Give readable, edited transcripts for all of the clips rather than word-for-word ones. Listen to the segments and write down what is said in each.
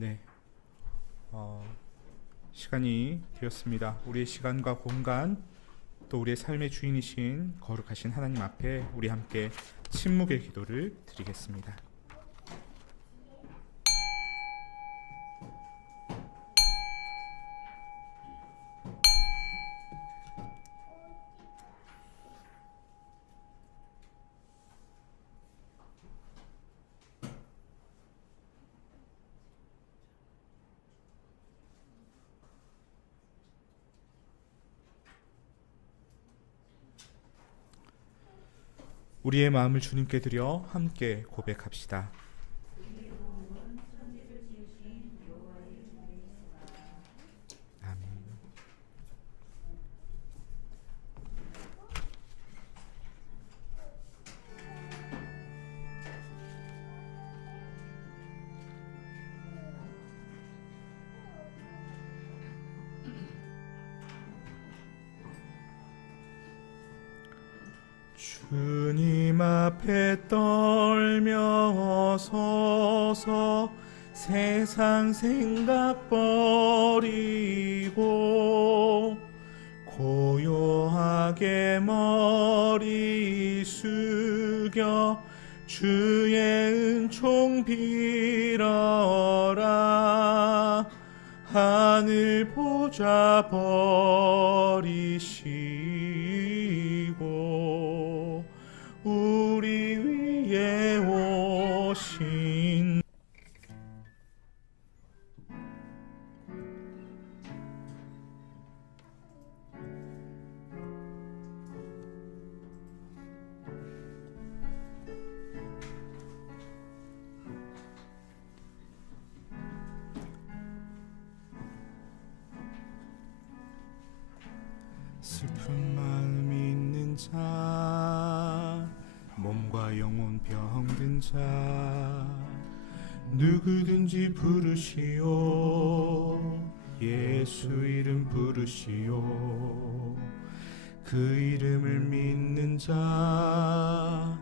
네, 시간이 되었습니다. 우리의 시간과 공간, 또 우리의 삶의 주인이신 거룩하신 하나님 앞에 우리 함께 침묵의 기도를 드리겠습니다. 우리의 마음을 주님께 드려 함께 고백합시다. 아멘. 주님 앞에 떨며 서서 세상 생각 버리고 고요하게 머리 숙여 주의 은총 빌어라. 하늘 보좌 버리시고 우리 위에 오신 슬픈 마음 있는 자, 몸과 영혼 병든 자, 누구든지 부르시오. 예수 이름 부르시오. 그 이름을 믿는 자,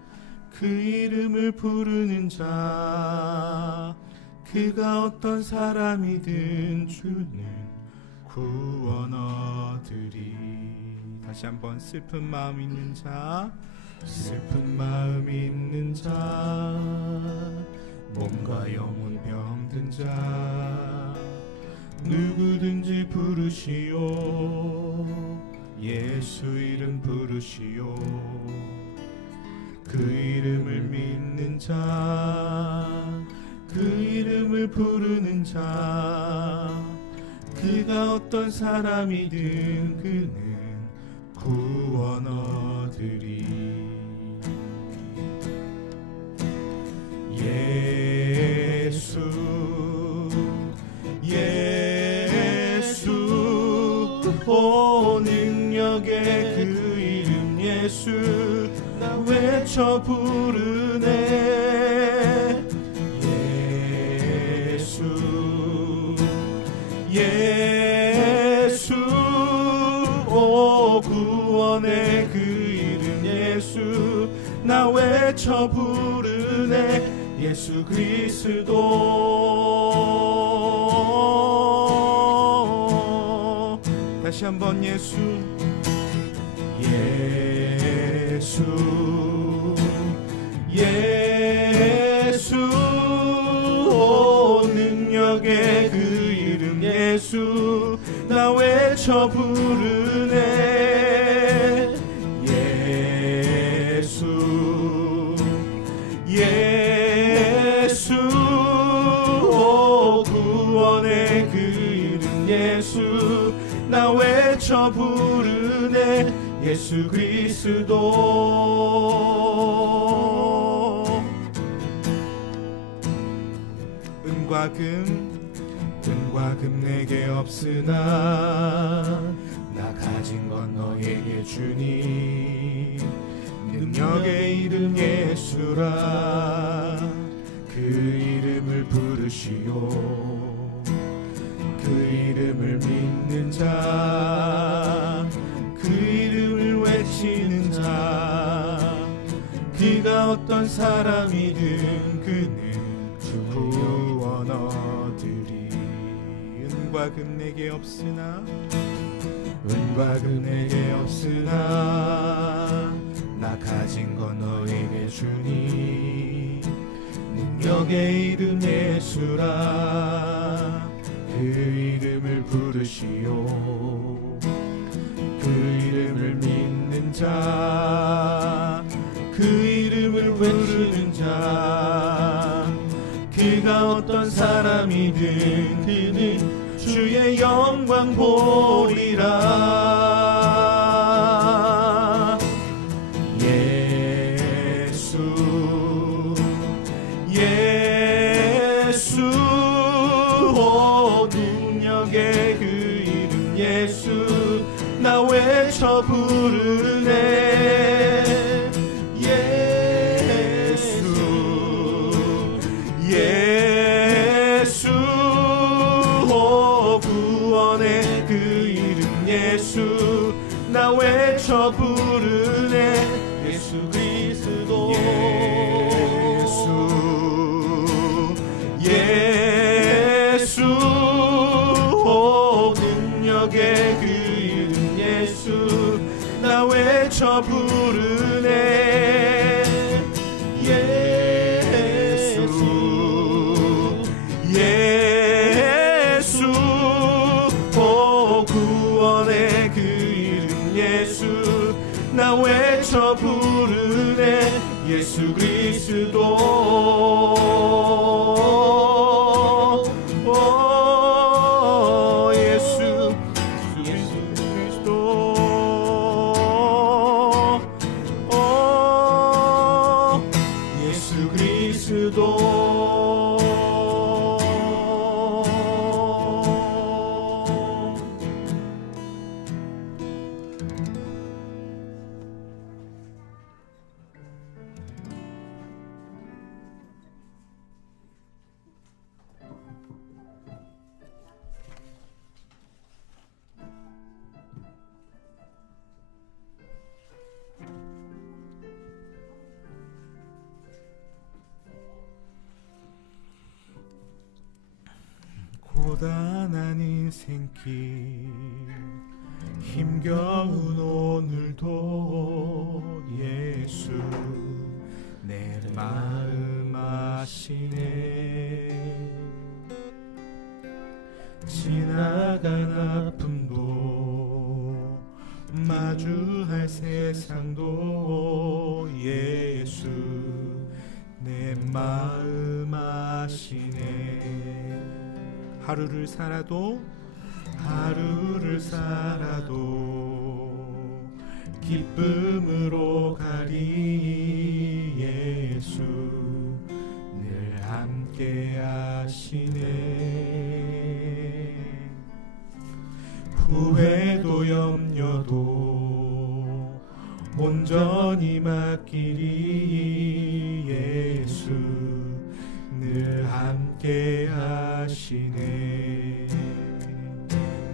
그 이름을 부르는 자, 그가 어떤 사람이든 주는 구원 얻으리. 다시 한번 슬픈 마음 있는 자, 슬픈 마음 있는 자, 몸과 영혼 병든 자, 누구든지 부르시오. 예수 이름 부르시오. 그 이름을 믿는 자, 그 이름을 부르는 자, 그가 어떤 사람이든 그는 구원 얻으리. 예수 예수 오 능력의 그 이름 예수 나 외쳐 부르네. 예수 오 구원의 그 이름 예수 나 외쳐 부르네. 예수 그리스도. 다시 한번 예수 예수 오 능력의 그 이름 예수 나 외쳐 부르네. 예수 오 구원의 그 이름 예수 나 외쳐 부르네. 예수 그리스도. 은과 금 내게 없으나 나 가진 건 너에게 주니. 능력의 이름 예수라. 그 이름을 부르시오. 그 이름을 믿는 자, 그 이름을 외치는 자, 그가 어떤 사람이든 그는 구원 얻으리. 은과 금 내게 없으나 은과 금 내게 없으나 나 가진 건 너에게 주니 능력의 이름 예수라 그 이름을 부르시오 그 이름을 믿는 자 그 이름을 부르는 자 그가 어떤 사람이든 그는 주의 영광 보리라 예수 예수 오 능력의 그 이름 예수 나 외쳐 부르네 예수 오 구원의 그 이름 예수 나 외쳐 부르네 예수 그리스도 예수 오 능력의 그 이름 예수 나 외쳐 부르네 예수 오 구원의 그 이름 예수 나 외쳐 부르네 예수 그리스도 오 예수 그리스도 오 예수 그리스도 고단한 인생길 힘겨운 오늘도 예수 내 마음 아시네 지나간 아픔도 마주할 세상도 예수 내 마음 아시네 하루를 살아도 기쁨으로 가리 예수 늘 함께 하시네 후회도 염려도 온전히 맡기리 예수 늘 함께 하시네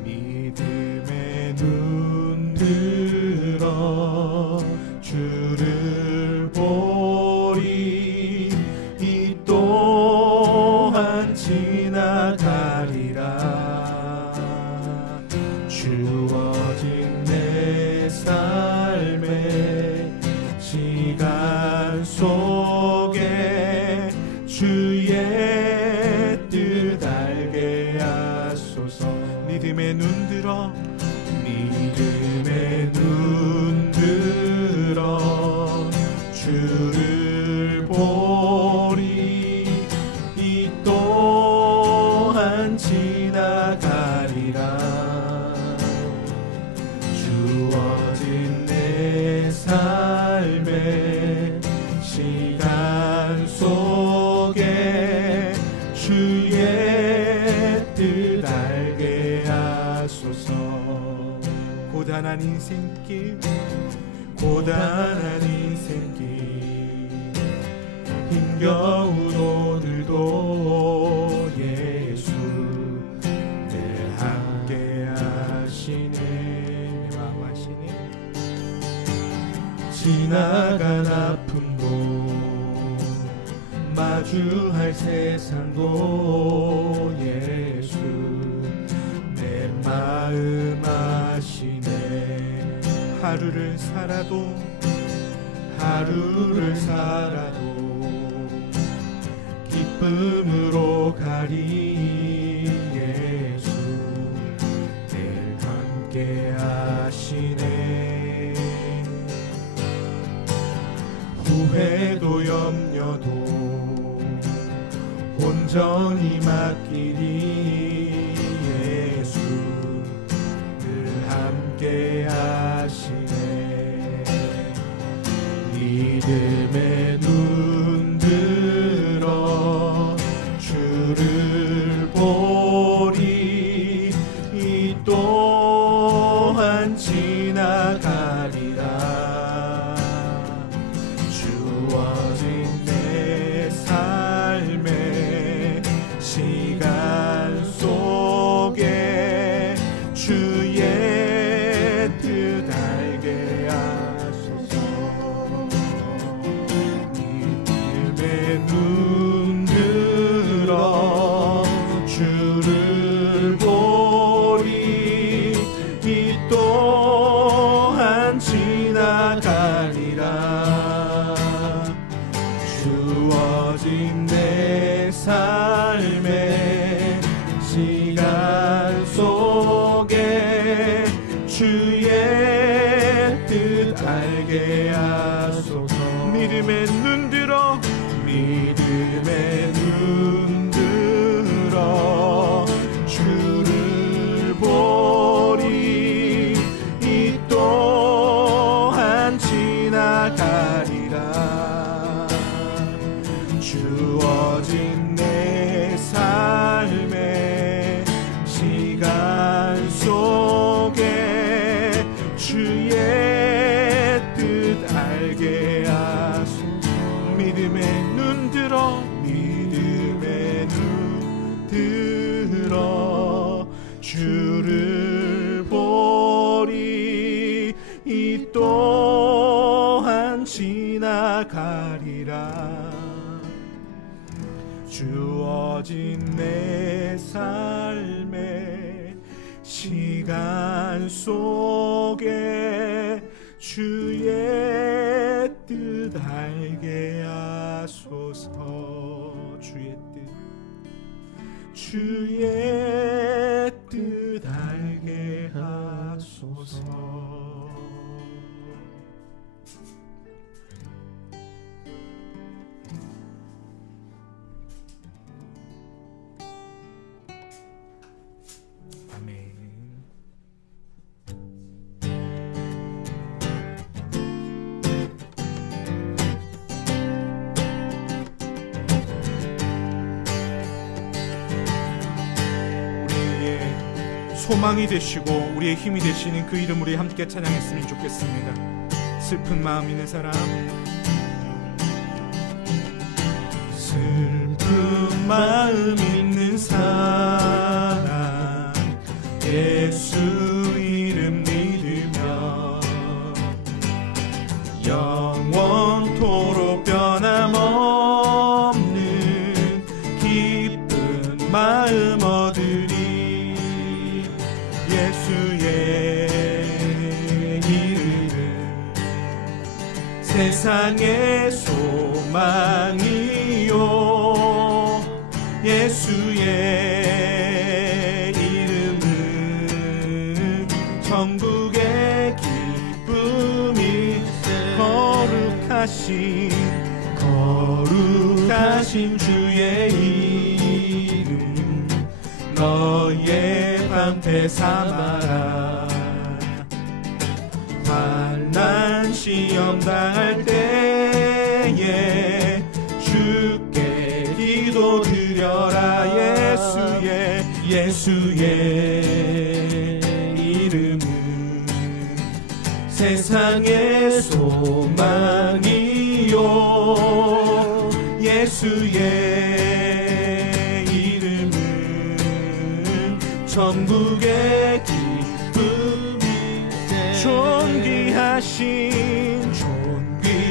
믿음의 눈 들어 주를 보리 이 또한 지나가리라 주어진 내 삶의 시간 속에 주의 뜻 알게 하소서 믿음의 눈 들어 주를 보리 이 또한 지나가리라 주어진 내 삶의 시간 속에 주의 뜻 알게 하소서 고단한 인생길 힘겨운 오늘도 예수 늘 함께 하시네 내 마음 하시네 지나간 아픔도 마주할 세상도 예수 하루를 살아도 기쁨으로 가리. 예수 늘 함께 하시네. 후회도 염려도 온전히 맡기리. 예수 늘 함께 하시네. 믿음의 눈 들어 주를 보리. 이 또한 지나가리라. 주어진 내 삶의 시간 속에 주의 뜻 알게 하소서. 믿음의 눈 들어 주를 보리. 이 또한 지나가리라. 주어진 내 삶의 시간 속에 주의 뜻 알게 하소서. 믿음의 눈 들어 주를 보리. 이 또한 지나가리라. 주어진 내 삶의 시간 속에 주의 뜻 알게 하소서. 믿음의 눈 들어 주를 보리. 이 또한 지나가리라. 주어진 내 삶의 시간 속에 주의 뜻 알게 하소서. 주의 뜻 알게 하소서. 아멘. 소망이 되시고 우리의 힘이 되시는 그 이름 우리 함께 찬양했으면 좋겠습니다. 슬픈 마음 있는 사람, 슬픈 마음 있는 사람, 예수 이름 믿으며 영원토록 변함없는 기쁜 마음 얻으리. 예수의 이름은 세상의 소망이요. 예수의 이름은 천국의 기쁨이. 거룩하신 주의 이름 너의 방패 삼아라. 환난 시험 당할 때에 주께 기도 드려라. 예수의 이름은 세상의 소망이요. 예수의 이름은 천국의 기쁨이.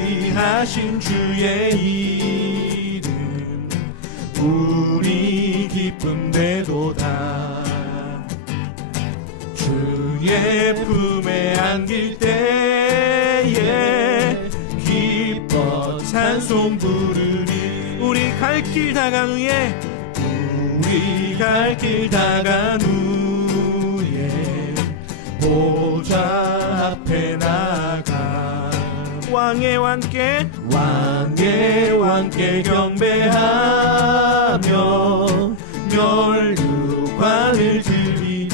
존귀하신 주의 이름 우리 기쁨 되도다. 주의 품에 안길 때 찬송 부르리. 우리 갈 길 다간 후에 우리 갈 길 다간 후에 보좌 앞에 나가 왕의 왕께 경배하며 멸류관을 드리리.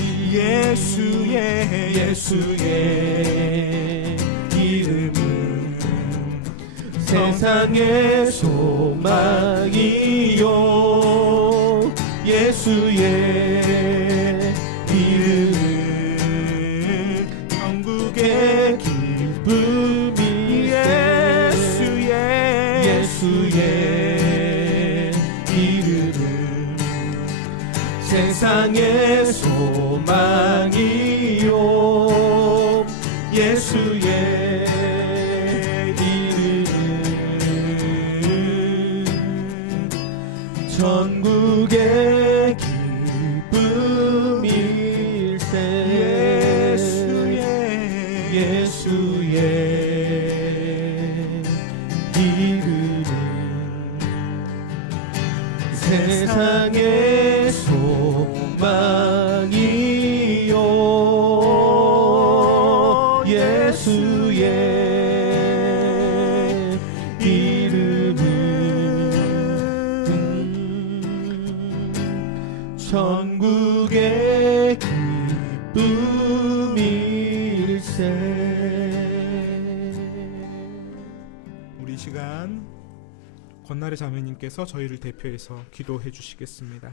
예수의 이름은 세상의 소망이요. 예수의 이름은 천국의 기쁨이. 예수의 이름은 세상의 소망이요. 예수의 이름은 천국의 기쁨일세. 예수의 이름은 세상의 소망이요. 예수의 이름은 천국의 기쁨일세. 우리 시간 권나래 자매님께서 저희를 대표해서 기도해 주시겠습니다.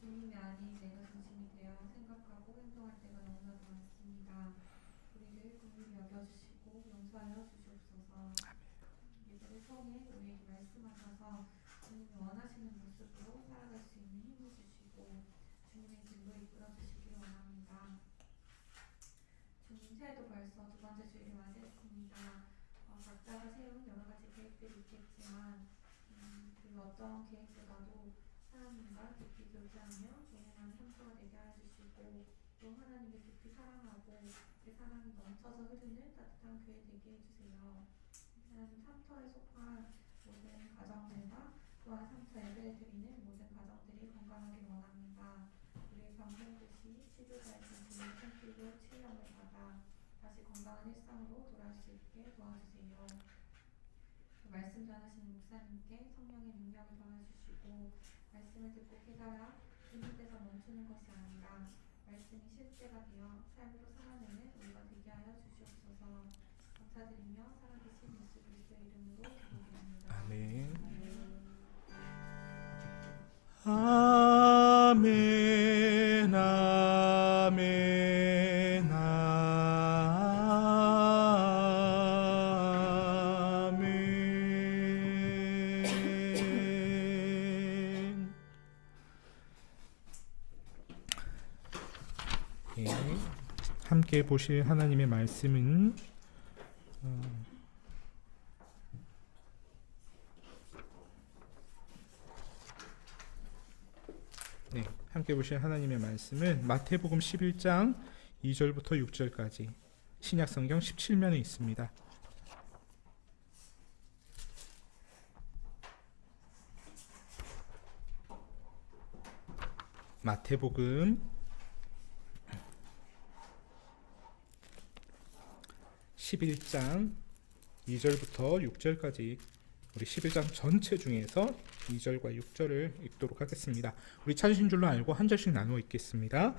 주님이 아닌 내가 중심이 되어 생각하고 행동할 때가 너무나도 많습니다. 우리를 긍휼히 여겨주시고 용서하여 주시옵소서. 우리들의 성에 우리에게 말씀하셔서 주님이 원하시는 모습으로 살아갈 수 있는 힘을 주시고 주님의 길로 이끌어 주시길 원합니다. 주님, 새해도 벌써 두 번째 주일을 맞이했습니다. 각자가 세운 여러 가지 계획들이 있겠지만 그 어떤 계획보다도 하나님과 깊이 교제하며 동행하는 성도가 되게 해주시고 또 하나님을 깊이 사랑하고 그 사랑이 넘쳐서 흐르는 따뜻한 교회 되게 해주세요. 하나님, 삼터에 속한 모든 가정들과 또한 삼터 예배를 드리는 모든 가정들이 건강하길 원합니다. 우리의 병들듯이 치료자이신 주님의 손길로 치유함을 받아 다시 건강한 일상으로 돌아올 수 있게 도와주세요. 말씀 전하시는 목사님께 성령의 능력을 더해주시고 말씀을 듣고 깨달아 듣는 데서 멈추는 것이 아니라 말씀이 실제가 되어 삶으로 살아내는 우리가 되게 하여 주시옵소서. 감사드리며 살아계신 예수 그리스도의 이름으로 기도드립니다. 아멘. 아멘. 아멘. 아멘. 함께 보실 하나님의 말씀은 함께 보실 하나님의 말씀은 마태복음 11장 2절부터 6절까지 신약성경 17면에 있습니다. 마태복음 11장 2절부터 6절까지 우리 11장 전체 중에서 2절과 6절을 읽도록 하겠습니다. 우리 찾으신 줄로 알고 한 절씩 나누어 읽겠습니다.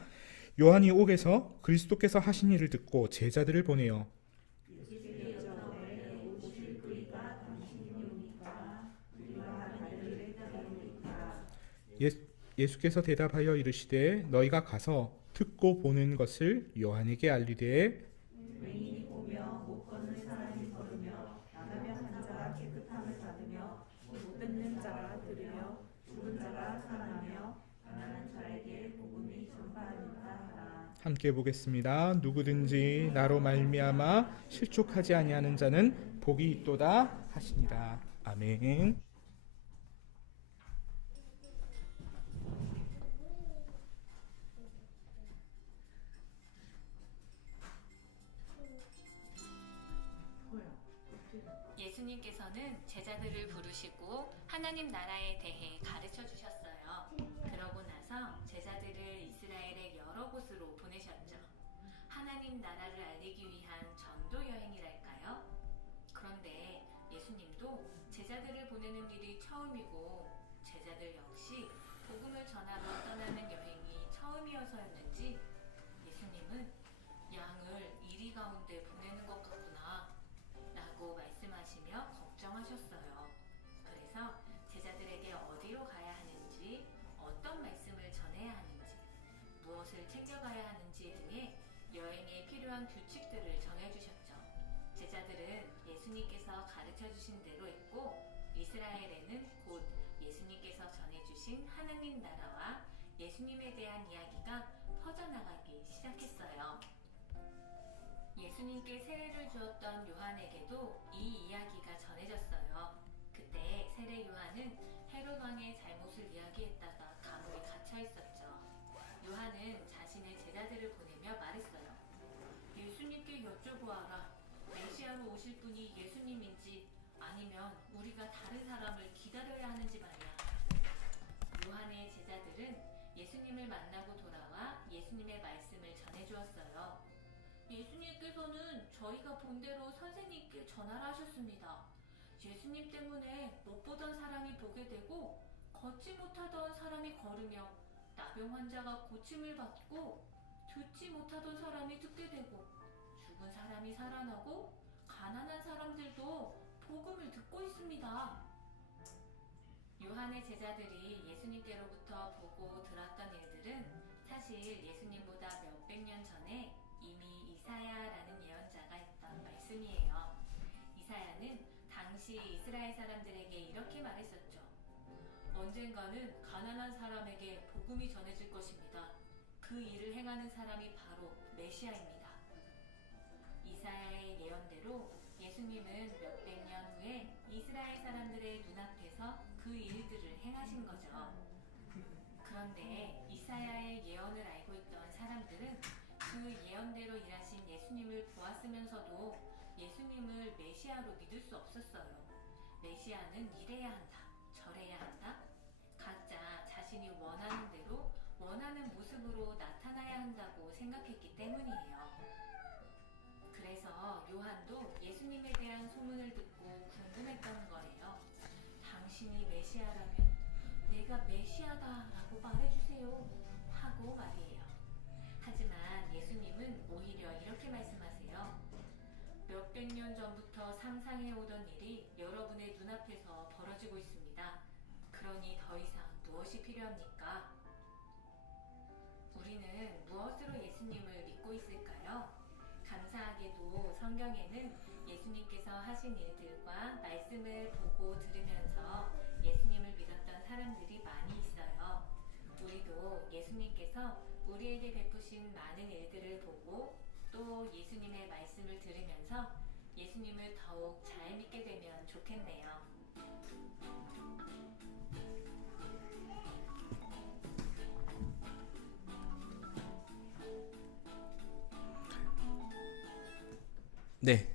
요한이 옥에서 그리스도께서 하신 일을 듣고 제자들을 보내어 예수께서 대답하여 이르시되 너희가 가서 듣고 보는 것을 요한에게 알리되 맹인이 보며 못 걷는 사람이 걸으며 나병 환자가 깨끗함을 받으며 못 듣는 자가 들으며 죽은 자가 살아나며 가난한 자에게 복음이 전파하는다 하라. 함께 보겠습니다. 누구든지 나로 말미암아 실족하지 아니하는 자는 복이 있도다 하시니라. 아멘. 예수님께서는 제자들을 부르시고 하나님 나라에 대해 가르쳐 주셨어요. 그러고 나서 제자들을 이스라엘의 여러 곳으로 보내셨죠. 하나님 나라를 알리기 위한 전도 여행이랄까요? 그런데 예수님도 제자들을 보내는 일이 처음이고 제자들 역시 복음을 전하러 떠나는 여행이 처음이어서였는지 예수님은 양을 이리 가운데 보내는 것 같구나 라고 말씀하시며 걱정하셨어요. 그래서 제자들에게 어디로 가야 하는지, 어떤 말씀을 전해야 하는지, 무엇을 챙겨가야 하는지 등의 여행에 필요한 규칙들을 정해주셨죠. 제자들은 예수님께서 가르쳐주신 대로 했고 이스라엘에는 곧 예수님께서 전해주신 하나님 나라와 예수님에 대한 이야기가 퍼져나가기 시작했어요. 예수님께 세례를 주었던 요한에게도 이 이야기가 전해졌어요. 그때 세례 요한은 헤롯 왕의 잘못을 이야기했다가 감옥에 갇혀 있었죠. 요한은 자신의 제자들을 보내며 말했어요. 예수님께 여쭤보아라. 메시아로 오실 분이 예수님인지 아니면 우리가 다른 사람을 기다려야 하는지 말이야. 요한의 제자들은 예수님을 만나고 돌아와 예수님의 말씀을 전해주었어요. 예수님께서는 저희가 본 대로 선생님께 전하라 하셨습니다. 예수님 때문에 못 보던 사람이 보게 되고 걷지 못하던 사람이 걸으며 나병 환자가 고침을 받고 듣지 못하던 사람이 듣게 되고 죽은 사람이 살아나고 가난한 사람들도 복음을 듣고 있습니다. 요한의 제자들이 예수님께로부터 보고 들었던 일들은 사실 예수님보다 몇백 년 전에 이미 이사야라는 예언자가 했던 말씀이에요. 이사야는 당시 이스라엘 사람들에게 이렇게 말했었죠. 언젠가는 가난한 사람에게 복음이 전해질 것입니다. 그 일을 행하는 사람이 바로 메시아입니다. 이사야의 예언대로 예수님은 몇백 년 후에 이스라엘 사람들의 눈앞에서 그 일들을 행하신 거죠. 그런데 이사야의 예언을 알고 있던 사람들은 그 예언대로 일하신 예수님을 보았으면서도 예수님을 메시아로 믿을 수 없었어요. 메시아는 이래야 한다, 저래야 한다. 각자 자신이 원하는 대로 원하는 모습으로 나타나야 한다고 생각했기 때문이에요. 그래서 요한도 예수님에 대한 소문을 듣고 궁금했던 거예요. 당신이 메시아라면 내가 메시아다라고 말해주세요 하고 말이에요. 하지만 예수님은 오히려 이렇게 말씀하세요. 몇백 년 전부터 상상해오던 일이 여러분의 눈앞에서 벌어지고 있습니다. 그러니 더 이상 무엇이 필요합니까? 우리는 무엇으로 예수님을 믿고 있을까요? 감사하게도 성경에는 예수님께서 하신 일들과 말씀을 보고 들으면서 예수님을 믿었던 사람들이 많이 있어요. 우리도 예수님께서 우리에게 베푸신 많은 일들을 보고 또 예수님의 말씀을 들으면서 예수님을 더욱 잘 믿게 되면 좋겠네요. 네,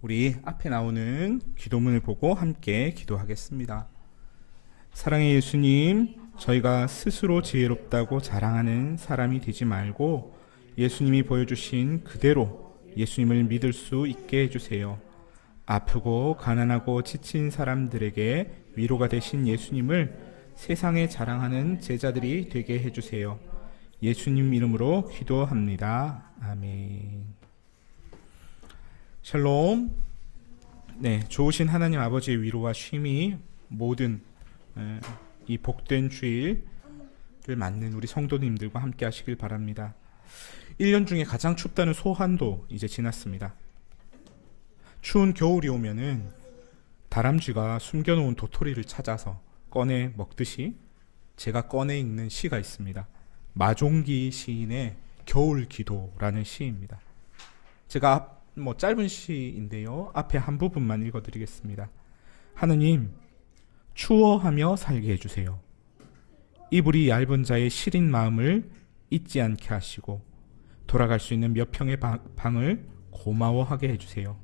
우리 앞에 나오는 기도문을 보고 함께 기도하겠습니다. 사랑의 예수님, 저희가 스스로 지혜롭다고 자랑하는 사람이 되지 말고 예수님이 보여주신 그대로 예수님을 믿을 수 있게 해주세요. 아프고 가난하고 지친 사람들에게 위로가 되신 예수님을 세상에 자랑하는 제자들이 되게 해주세요. 예수님 이름으로 기도합니다. 아멘. 샬롬. 네, 좋으신 하나님 아버지의 위로와 쉼이 모든 이 복된 주일 맞는 우리 성도님들과 함께 하시길 바랍니다. 1년 중에 가장 춥다는 소한도 이제 지났습니다. 추운 겨울이 오면은 다람쥐가 숨겨놓은 도토리를 찾아서 꺼내 먹듯이 제가 꺼내 읽는 시가 있습니다. 마종기 시인의 겨울 기도라는 시입니다. 제가 짧은 시인데요. 앞에 한 부분만 읽어드리겠습니다. 하느님, 추워하며 살게 해주세요. 이불이 얇은 자의 시린 마음을 잊지 않게 하시고 돌아갈 수 있는 몇 평의 방을 고마워하게 해주세요.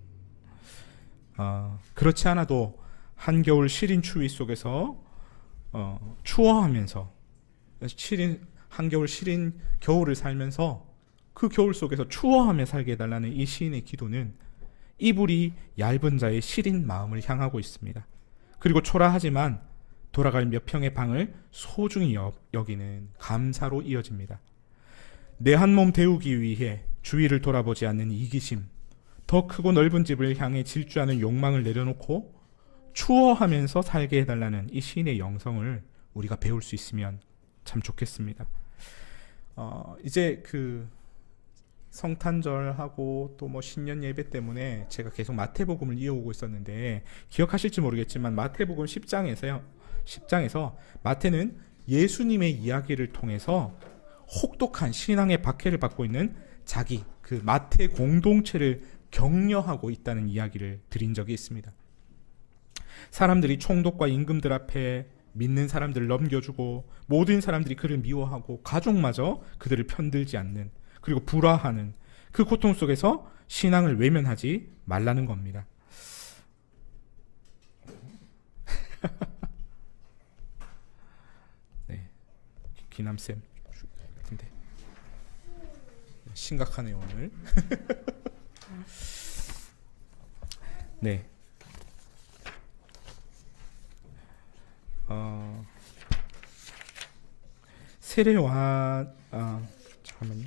그렇지 않아도 한겨울 시린 추위 속에서 추워하면서 한겨울 시린 겨울을 살면서 그 겨울 속에서 추워하며 살게 해달라는 이 시인의 기도는 이불이 얇은 자의 시린 마음을 향하고 있습니다. 그리고 초라하지만 돌아갈 몇 평의 방을 소중히 여기는 감사로 이어집니다. 내 한 몸 데우기 위해 주위를 돌아보지 않는 이기심, 더 크고 넓은 집을 향해 질주하는 욕망을 내려놓고 추워하면서 살게 해달라는 이 시인의 영성을 우리가 배울 수 있으면 참 좋겠습니다. 이제 그 성탄절하고 또 신년 예배 때문에 제가 계속 마태복음을 이어오고 있었는데 기억하실지 모르겠지만 마태복음 10장에서 마태는 예수님의 이야기를 통해서 혹독한 신앙의 박해를 받고 있는 자기 그 마태 공동체를 격려하고 있다는 이야기를 드린 적이 있습니다. 사람들이 총독과 임금들 앞에 믿는 사람들을 넘겨주고 모든 사람들이 그를 미워하고 가족마저 그들을 편들지 않는, 그리고 불화하는 그 고통 속에서 신앙을 외면하지 말라는 겁니다. 네, 기남쌤 같은데 심각하네요 오늘. 네. 세례와 잠깐만요.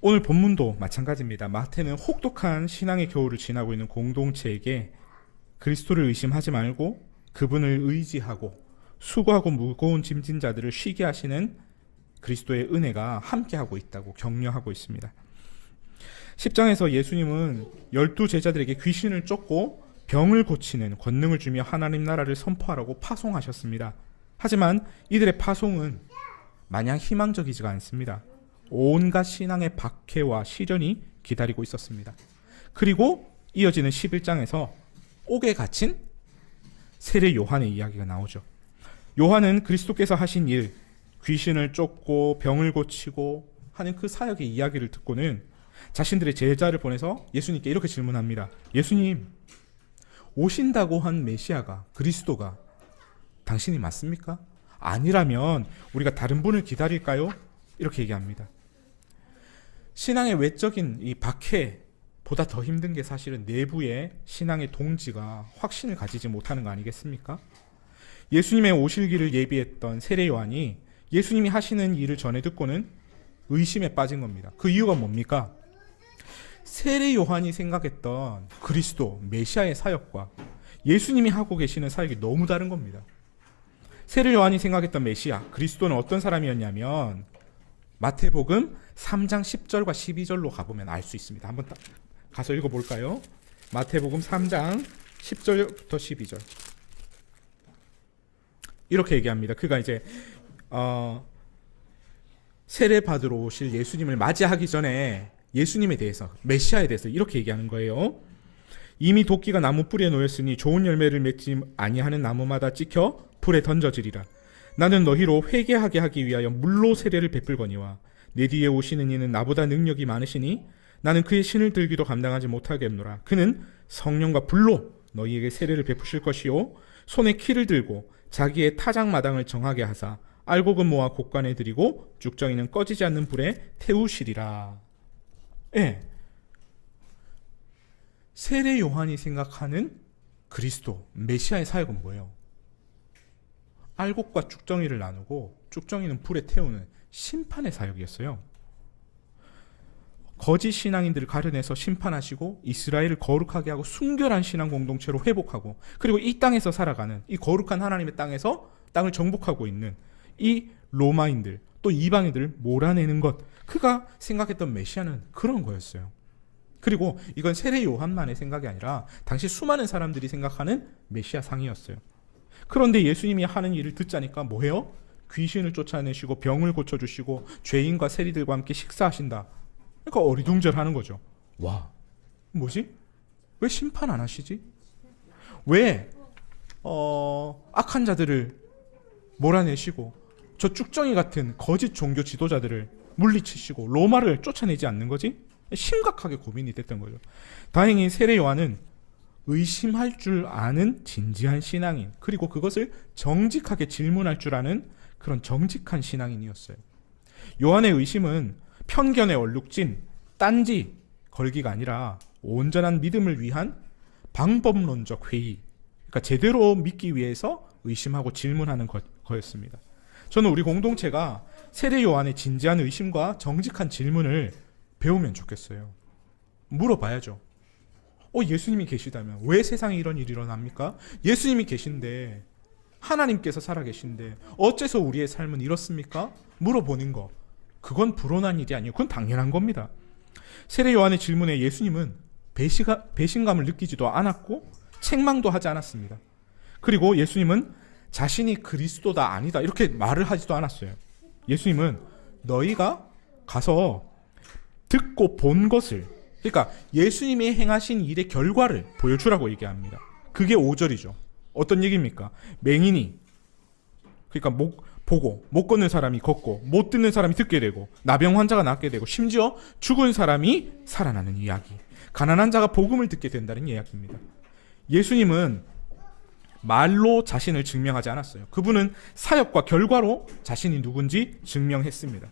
오늘 본문도 마찬가지입니다. 마태는 혹독한 신앙의 겨울을 지나고 있는 공동체에게 그리스도를 의심하지 말고 그분을 의지하고 수고하고 무거운 짐진 자들을 쉬게 하시는 그리스도의 은혜가 함께하고 있다고 격려하고 있습니다. 10장에서 예수님은 12 제자들에게 귀신을 쫓고 병을 고치는 권능을 주며 하나님 나라를 선포하라고 파송하셨습니다. 하지만 이들의 파송은 마냥 희망적이지가 않습니다. 온갖 신앙의 박해와 시련이 기다리고 있었습니다. 그리고 이어지는 11장에서 옥에 갇힌 세례 요한의 이야기가 나오죠. 요한은 그리스도께서 하신 일, 귀신을 쫓고 병을 고치고 하는 그 사역의 이야기를 듣고는 자신들의 제자를 보내서 예수님께 이렇게 질문합니다. 예수님, 오신다고 한 메시아가, 그리스도가 당신이 맞습니까? 아니라면 우리가 다른 분을 기다릴까요? 이렇게 얘기합니다. 신앙의 외적인 이 박해보다 더 힘든 게 사실은 내부의 신앙의 동지가 확신을 가지지 못하는 거 아니겠습니까? 예수님의 오실 길을 예비했던 세례 요한이 예수님이 하시는 일을 전해 듣고는 의심에 빠진 겁니다. 그 이유가 뭡니까? 세례 요한이 생각했던 그리스도, 메시아의 사역과 예수님이 하고 계시는 사역이 너무 다른 겁니다. 세례 요한이 생각했던 메시아, 그리스도는 어떤 사람이었냐면 마태복음 3장 10절과 12절로 가보면 알 수 있습니다. 한번 가서 읽어볼까요? 마태복음 3장 10절부터 12절. 이렇게 얘기합니다. 그가 이제 세례 받으러 오실 예수님을 맞이하기 전에 예수님에 대해서, 메시아에 대해서 이렇게 얘기하는 거예요. 이미 도끼가 나무 뿌리에 놓였으니 좋은 열매를 맺지 아니하는 나무마다 찍혀 불에 던져지리라. 나는 너희로 회개하게 하기 위하여 물로 세례를 베풀거니와 내 뒤에 오시는 이는 나보다 능력이 많으시니 나는 그의 신을 들기도 감당하지 못하겠노라. 그는 성령과 불로 너희에게 세례를 베푸실 것이요 손에 키를 들고 자기의 타작마당을 정하게 하사 알곡은 모아 곡간에 들이고 쭉정이는 꺼지지 않는 불에 태우시리라. 예. 세례 요한이 생각하는 그리스도, 메시아의 사역은 뭐예요? 알곡과 쭉정이를 나누고 쭉정이는 불에 태우는 심판의 사역이었어요. 거짓 신앙인들을 가려내서 심판하시고 이스라엘을 거룩하게 하고 순결한 신앙 공동체로 회복하고, 그리고 이 땅에서 살아가는, 이 거룩한 하나님의 땅에서 땅을 정복하고 있는 이 로마인들 또 이방인들을 몰아내는 것, 그가 생각했던 메시아는 그런 거였어요. 그리고 이건 세례 요한만의 생각이 아니라 당시 수많은 사람들이 생각하는 메시아 상이었어요. 그런데 예수님이 하는 일을 듣자니까 뭐해요? 귀신을 쫓아내시고 병을 고쳐주시고 죄인과 세리들과 함께 식사하신다. 그러니까 어리둥절하는 거죠. 와, 뭐지? 왜 심판 안 하시지? 왜 악한 자들을 몰아내시고 저 쭉정이 같은 거짓 종교 지도자들을 물리치시고 로마를 쫓아내지 않는 거지? 심각하게 고민이 됐던 거죠. 다행히 세례 요한은 의심할 줄 아는 진지한 신앙인, 그리고 그것을 정직하게 질문할 줄 아는 그런 정직한 신앙인이었어요. 요한의 의심은 편견에 얼룩진 딴지 걸기가 아니라 온전한 믿음을 위한 방법론적 회의, 그러니까 제대로 믿기 위해서 의심하고 질문하는 거였습니다. 저는 우리 공동체가 세례 요한의 진지한 의심과 정직한 질문을 배우면 좋겠어요. 물어봐야죠. 예수님이 계시다면 왜 세상에 이런 일이 일어납니까? 예수님이 계신데, 하나님께서 살아계신데 어째서 우리의 삶은 이렇습니까? 물어보는 거, 그건 불온한 일이 아니에요. 그건 당연한 겁니다. 세례 요한의 질문에 예수님은 배신감을 느끼지도 않았고 책망도 하지 않았습니다. 그리고 예수님은 자신이 그리스도다 아니다 이렇게 말을 하지도 않았어요. 예수님은 너희가 가서 듣고 본 것을, 그러니까 예수님이 행하신 일의 결과를 보여주라고 얘기합니다. 그게 5절이죠. 어떤 얘기입니까? 맹인이, 그러니까 보고 못 걷는 사람이 걷고 못 듣는 사람이 듣게 되고 나병 환자가 낫게 되고 심지어 죽은 사람이 살아나는 이야기, 가난한 자가 복음을 듣게 된다는 이야기입니다. 예수님은 말로 자신을 증명하지 않았어요. 그분은 사역과 결과로 자신이 누군지 증명했습니다.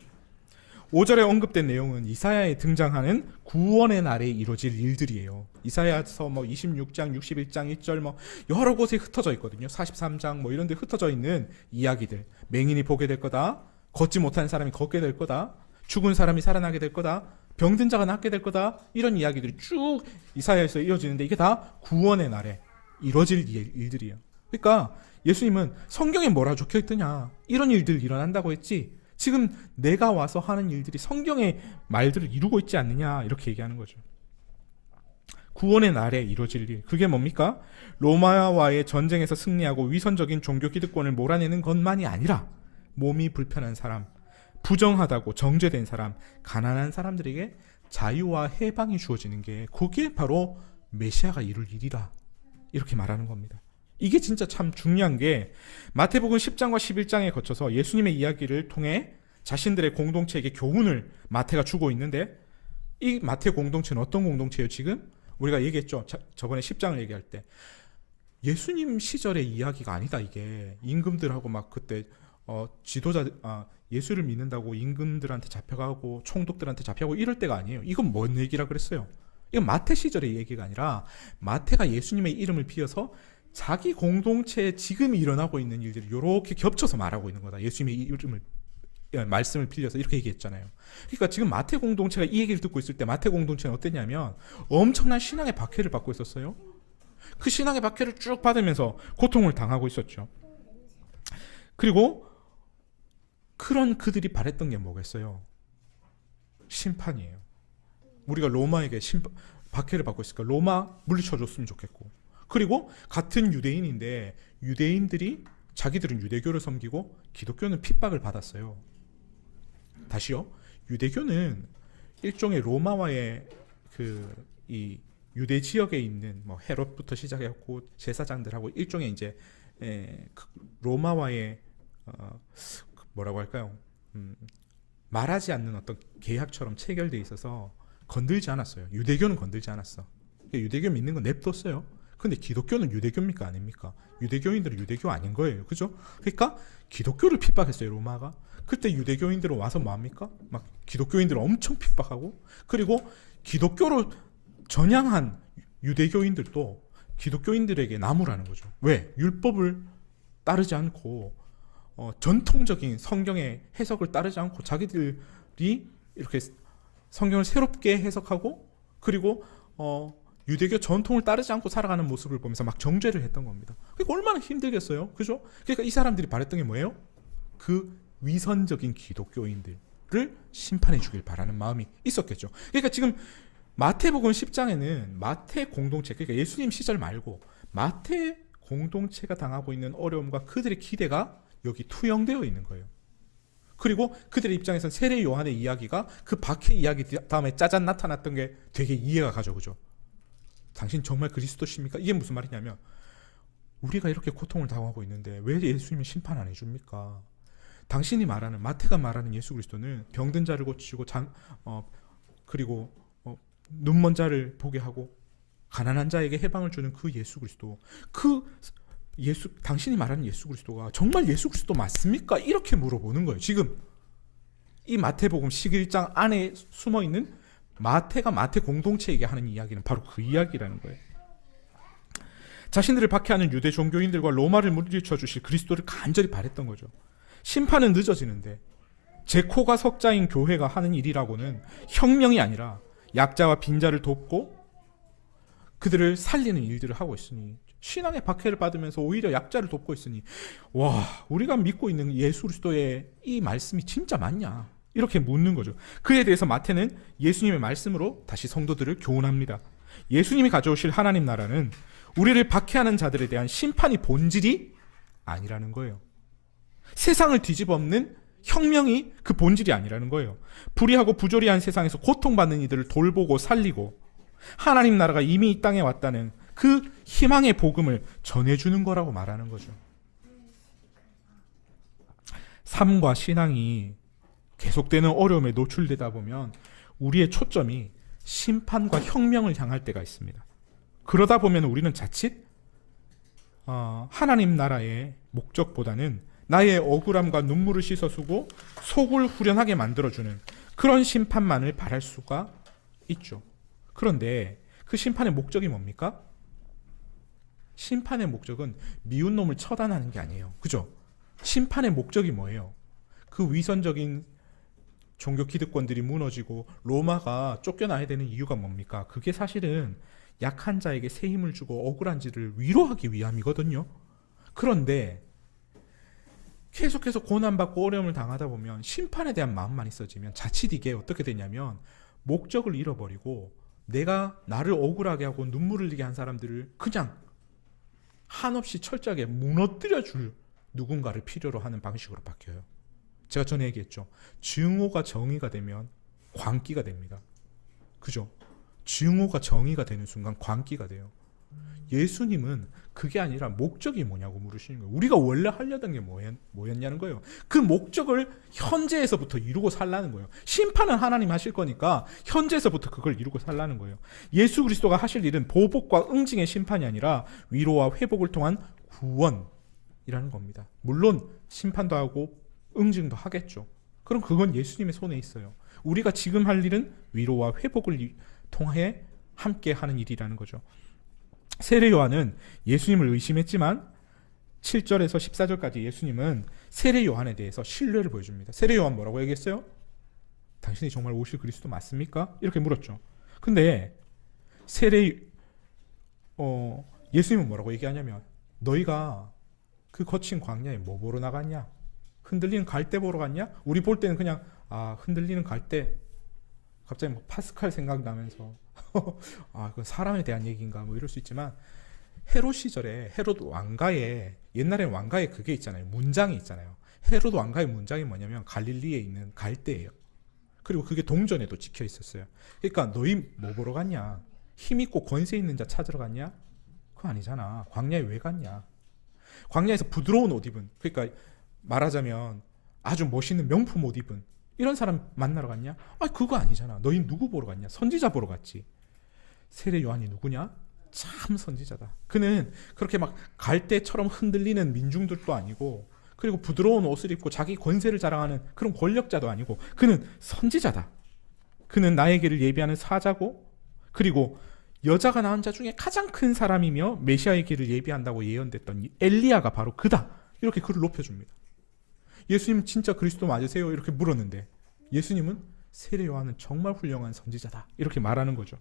5절에 언급된 내용은 이사야에 등장하는 구원의 날에 이루어질 일들이에요. 이사야서 26장, 61장 1절 여러 곳에 흩어져 있거든요. 43장 이런 데 흩어져 있는 이야기들. 맹인이 보게 될 거다. 걷지 못하는 사람이 걷게 될 거다. 죽은 사람이 살아나게 될 거다. 병든 자가 낫게 될 거다. 이런 이야기들이 쭉 이사야에서 이어지는데 이게 다 구원의 날에 이루어질 일들이에요. 그러니까 예수님은 성경에 뭐라 적혀 있더냐, 이런 일들 일어난다고 했지 지금 내가 와서 하는 일들이 성경의 말들을 이루고 있지 않느냐, 이렇게 얘기하는 거죠. 구원의 날에 이루어질 일, 그게 뭡니까? 로마와의 전쟁에서 승리하고 위선적인 종교 기득권을 몰아내는 것만이 아니라 몸이 불편한 사람, 부정하다고 정죄된 사람, 가난한 사람들에게 자유와 해방이 주어지는 게, 그게 바로 메시아가 이룰 일이라, 이렇게 말하는 겁니다. 이게 진짜 참 중요한 게, 마태복음 10장과 11장에 거쳐서 예수님의 이야기를 통해 자신들의 공동체에게 교훈을 마태가 주고 있는데, 이 마태 공동체는 어떤 공동체예요? 지금 우리가 얘기했죠. 저번에 10장을 얘기할 때 예수님 시절의 이야기가 아니다. 이게 임금들하고 막 그때 예수를 믿는다고 임금들한테 잡혀가고 총독들한테 잡혀가고 이럴 때가 아니에요. 이건 뭔 얘기라 그랬어요? 이건 마태 시절의 얘기가 아니라 마태가 예수님의 이름을 빌어서 자기 공동체에 지금 일어나고 있는 일들을 이렇게 겹쳐서 말하고 있는 거다. 예수님의 이름을, 말씀을 빌려서 이렇게 얘기했잖아요. 그러니까 지금 마태 공동체가 이 얘기를 듣고 있을 때 마태 공동체는 어땠냐면 엄청난 신앙의 박해를 받고 있었어요. 그 신앙의 박해를 쭉 받으면서 고통을 당하고 있었죠. 그리고 그런 그들이 바랬던 게 뭐겠어요? 심판이에요. 우리가 로마에게 박해를 받고 있으니까 로마 물리쳐줬으면 좋겠고, 그리고 같은 유대인인데 유대인들이 자기들은 유대교를 섬기고 기독교는 핍박을 받았어요. 다시요. 유대교는 일종의 로마와의 이 유대 지역에 있는 헤롯부터 시작했고 제사장들하고 일종의 이제 로마와의 뭐라고 할까요? 말하지 않는 어떤 계약처럼 체결돼 있어서 건들지 않았어요. 유대교는 건들지 않았어. 유대교 믿는 건 냅뒀어요. 근데 기독교는 유대교입니까? 아닙니까? 유대교인들은 유대교 아닌 거예요. 그죠? 그러니까 기독교를 핍박했어요, 로마가. 그때 유대교인들은 와서 뭐합니까? 막 기독교인들을 엄청 핍박하고, 그리고 기독교를 전향한 유대교인들도 기독교인들에게 나무라는 거죠. 왜? 율법을 따르지 않고 전통적인 성경의 해석을 따르지 않고 자기들이 이렇게 성경을 새롭게 해석하고 그리고 유대교 전통을 따르지 않고 살아가는 모습을 보면서 막 정죄를 했던 겁니다. 그러니까 얼마나 힘들겠어요, 그죠? 그러니까 이 사람들이 바랬던 게 뭐예요? 그 위선적인 기독교인들을 심판해 주길 바라는 마음이 있었겠죠. 그러니까 지금 마태복음 10장에는 마태 공동체, 그러니까 예수님 시절 말고 마태 공동체가 당하고 있는 어려움과 그들의 기대가 여기 투영되어 있는 거예요. 그리고 그들의 입장에서는 세례 요한의 이야기가 그 박해 이야기 다음에 짜잔 나타났던 게 되게 이해가 가죠, 그죠? 당신 정말 그리스도십니까? 이게 무슨 말이냐면 우리가 이렇게 고통을 당하고 있는데 왜 예수님이 심판 안 해줍니까? 당신이 말하는 마태가 말하는 예수 그리스도는 병든 자를 고치고 그리고 눈먼 자를 보게 하고 가난한 자에게 해방을 주는 그 예수 그리스도, 당신이 말하는 예수 그리스도가 정말 예수 그리스도 맞습니까? 이렇게 물어보는 거예요. 지금 이 마태복음 11장 안에 숨어 있는 마태가 마태 공동체에게 하는 이야기는 바로 그 이야기라는 거예요. 자신들을 박해하는 유대 종교인들과 로마를 물리쳐 주실 그리스도를 간절히 바랬던 거죠. 심판은 늦어지는데 제코가 석자인 교회가 하는 일이라고는 혁명이 아니라 약자와 빈자를 돕고 그들을 살리는 일들을 하고 있으니, 신앙의 박해를 받으면서 오히려 약자를 돕고 있으니, 와, 우리가 믿고 있는 예수 그리스도의 이 말씀이 진짜 맞냐? 이렇게 묻는 거죠. 그에 대해서 마태는 예수님의 말씀으로 다시 성도들을 교훈합니다. 예수님이 가져오실 하나님 나라는 우리를 박해하는 자들에 대한 심판이 본질이 아니라는 거예요. 세상을 뒤집어엎는 혁명이 그 본질이 아니라는 거예요. 불의하고 부조리한 세상에서 고통받는 이들을 돌보고 살리고 하나님 나라가 이미 이 땅에 왔다는 그 희망의 복음을 전해주는 거라고 말하는 거죠. 삶과 신앙이 계속되는 어려움에 노출되다 보면 우리의 초점이 심판과 혁명을 향할 때가 있습니다. 그러다 보면 우리는 자칫 하나님 나라의 목적보다는 나의 억울함과 눈물을 씻어주고 속을 후련하게 만들어주는 그런 심판만을 바랄 수가 있죠. 그런데 그 심판의 목적이 뭡니까? 심판의 목적은 미운 놈을 처단하는 게 아니에요. 그죠? 심판의 목적이 뭐예요? 그 위선적인 종교 기득권들이 무너지고 로마가 쫓겨나야 되는 이유가 뭡니까? 그게 사실은 약한 자에게 새 힘을 주고 억울한 자를 위로하기 위함이거든요. 그런데 계속해서 고난받고 어려움을 당하다 보면 심판에 대한 마음만 있어지면 자칫 이게 어떻게 되냐면 목적을 잃어버리고 내가 나를 억울하게 하고 눈물을 흘리게 한 사람들을 그냥 한없이 철저하게 무너뜨려 줄 누군가를 필요로 하는 방식으로 바뀌어요. 제가 전에 얘기했죠. 증오가 정의가 되면 광기가 됩니다. 그죠? 증오가 정의가 되는 순간 광기가 돼요. 예수님은 그게 아니라 목적이 뭐냐고 물으시는 거예요. 우리가 원래 하려던 게 뭐였냐는 거예요. 그 목적을 현재에서부터 이루고 살라는 거예요. 심판은 하나님 하실 거니까 현재에서부터 그걸 이루고 살라는 거예요. 예수 그리스도가 하실 일은 보복과 응징의 심판이 아니라 위로와 회복을 통한 구원이라는 겁니다. 물론 심판도 하고 응징도 하겠죠. 그럼 그건 예수님의 손에 있어요. 우리가 지금 할 일은 위로와 회복을 통해 함께 하는 일이라는 거죠. 세례 요한은 예수님을 의심했지만 7절에서 14절까지 예수님은 세례 요한에 대해서 신뢰를 보여줍니다. 세례 요한 뭐라고 얘기했어요? 당신이 정말 오실 그리스도 맞습니까? 이렇게 물었죠. 근데 예수님은 뭐라고 얘기하냐면 너희가 그 거친 광야에 뭐 보러 나갔냐? 흔들리는 갈대 보러 갔냐? 우리 볼 때는 그냥 흔들리는 갈대, 갑자기 뭐 파스칼 생각나면서 그 사람에 대한 얘기인가 뭐 이럴 수 있지만 헤롯 시절에 헤롯 왕가에 옛날에는 왕가에 그게 있잖아요. 문장이 있잖아요. 헤롯 왕가의 문장이 뭐냐면 갈릴리에 있는 갈대예요. 그리고 그게 동전에도 찍혀 있었어요. 그러니까 너희 뭐 보러 갔냐? 힘있고 권세 있는 자 찾으러 갔냐? 그거 아니잖아. 광야에 왜 갔냐? 광야에서 부드러운 옷 입은, 그러니까 말하자면 아주 멋있는 명품 옷 입은 이런 사람 만나러 갔냐? 그거 아니잖아. 너희 누구 보러 갔냐? 선지자 보러 갔지. 세례 요한이 누구냐? 참 선지자다. 그는 그렇게 막 갈대처럼 흔들리는 민중들도 아니고, 그리고 부드러운 옷을 입고 자기 권세를 자랑하는 그런 권력자도 아니고, 그는 선지자다. 그는 나의 길을 예비하는 사자고, 그리고 여자가 낳은 자 중에 가장 큰 사람이며 메시아의 길을 예비한다고 예언됐던 이 엘리야가 바로 그다. 이렇게 그를 높여줍니다. 예수님 진짜 그리스도 맞으세요? 이렇게 물었는데 예수님은 세례 요한은 정말 훌륭한 선지자다 이렇게 말하는 거죠.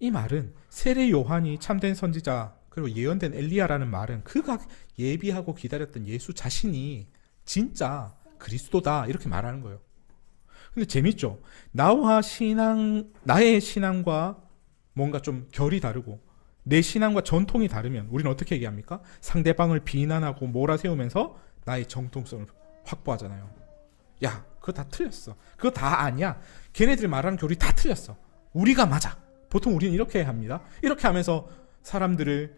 이 말은 세례 요한이 참된 선지자 그리고 예언된 엘리야라는 말은 그가 예비하고 기다렸던 예수 자신이 진짜 그리스도다 이렇게 말하는 거예요. 근데 재밌죠? 나의 신앙과 뭔가 좀 결이 다르고 내 신앙과 전통이 다르면 우리는 어떻게 얘기합니까? 상대방을 비난하고 몰아세우면서 나의 정통성을 확보하잖아요. 야, 그거 다 틀렸어. 그거 다 아니야. 걔네들이 말하는 교리 다 틀렸어. 우리가 맞아. 보통 우리는 이렇게 합니다. 이렇게 하면서 사람들을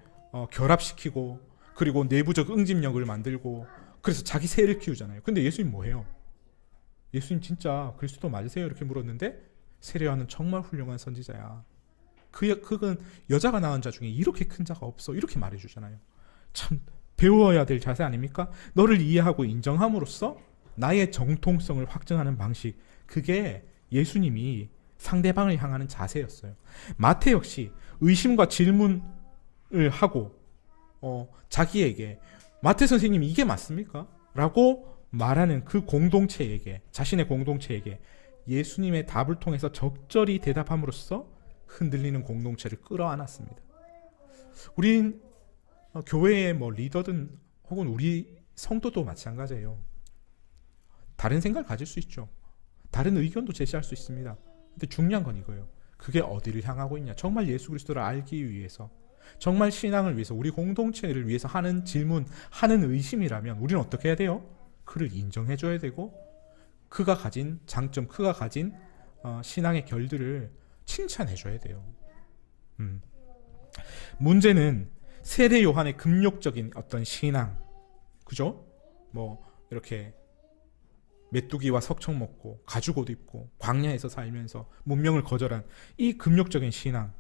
결합시키고 그리고 내부적 응집력을 만들고 그래서 자기 세를 키우잖아요. 근데 예수님 뭐해요? 예수님 진짜 그리스도 맞으세요? 이렇게 물었는데 세례 요한은 정말 훌륭한 선지자야. 그건 여자가 낳은 자 중에 이렇게 큰 자가 없어. 이렇게 말해주잖아요. 참 배워야 될 자세 아닙니까? 너를 이해하고 인정함으로써 나의 정통성을 확증하는 방식. 그게 예수님이 상대방을 향하는 자세였어요. 마태 역시 의심과 질문을 하고 자기에게 마태 선생님 이게 맞습니까? 라고 말하는 그 공동체에게 자신의 공동체에게 예수님의 답을 통해서 적절히 대답함으로써 흔들리는 공동체를 끌어안았습니다. 우린 교회의 리더든 혹은 우리 성도도 마찬가지예요. 다른 생각을 가질 수 있죠. 다른 의견도 제시할 수 있습니다. 근데 중요한 건 이거예요. 그게 어디를 향하고 있냐. 정말 예수 그리스도를 알기 위해서 정말 신앙을 위해서 우리 공동체를 위해서 하는 질문, 하는 의심이라면 우리는 어떻게 해야 돼요? 그를 인정해 줘야 되고 그가 가진 장점, 그가 가진 신앙의 결들을 칭찬해 줘야 돼요. 문제는 세례 요한의 금욕적인 어떤 신앙, 그죠? 이렇게 메뚜기와 석청 먹고 가죽 옷 입고 광야에서 살면서 문명을 거절한 이 금욕적인 신앙,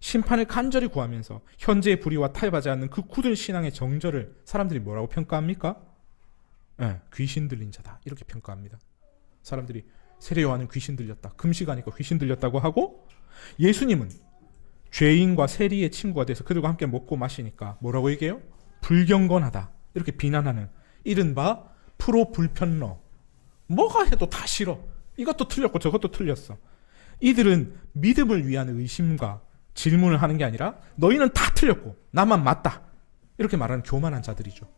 심판을 간절히 구하면서 현재의 불의와 타협하지 않는 그 굳은 신앙의 정절을 사람들이 뭐라고 평가합니까? 귀신 들린 자다 이렇게 평가합니다. 사람들이 세례 요한은 귀신 들렸다, 금식하니까 귀신 들렸다고 하고, 예수님은 죄인과 세리의 친구가 돼서 그들과 함께 먹고 마시니까 뭐라고 얘기해요? 불경건하다 이렇게 비난하는 이른바 프로불편러. 뭐가 해도 다 싫어. 이것도 틀렸고 저것도 틀렸어. 이들은 믿음을 위한 의심과 질문을 하는 게 아니라 너희는 다 틀렸고 나만 맞다 이렇게 말하는 교만한 자들이죠.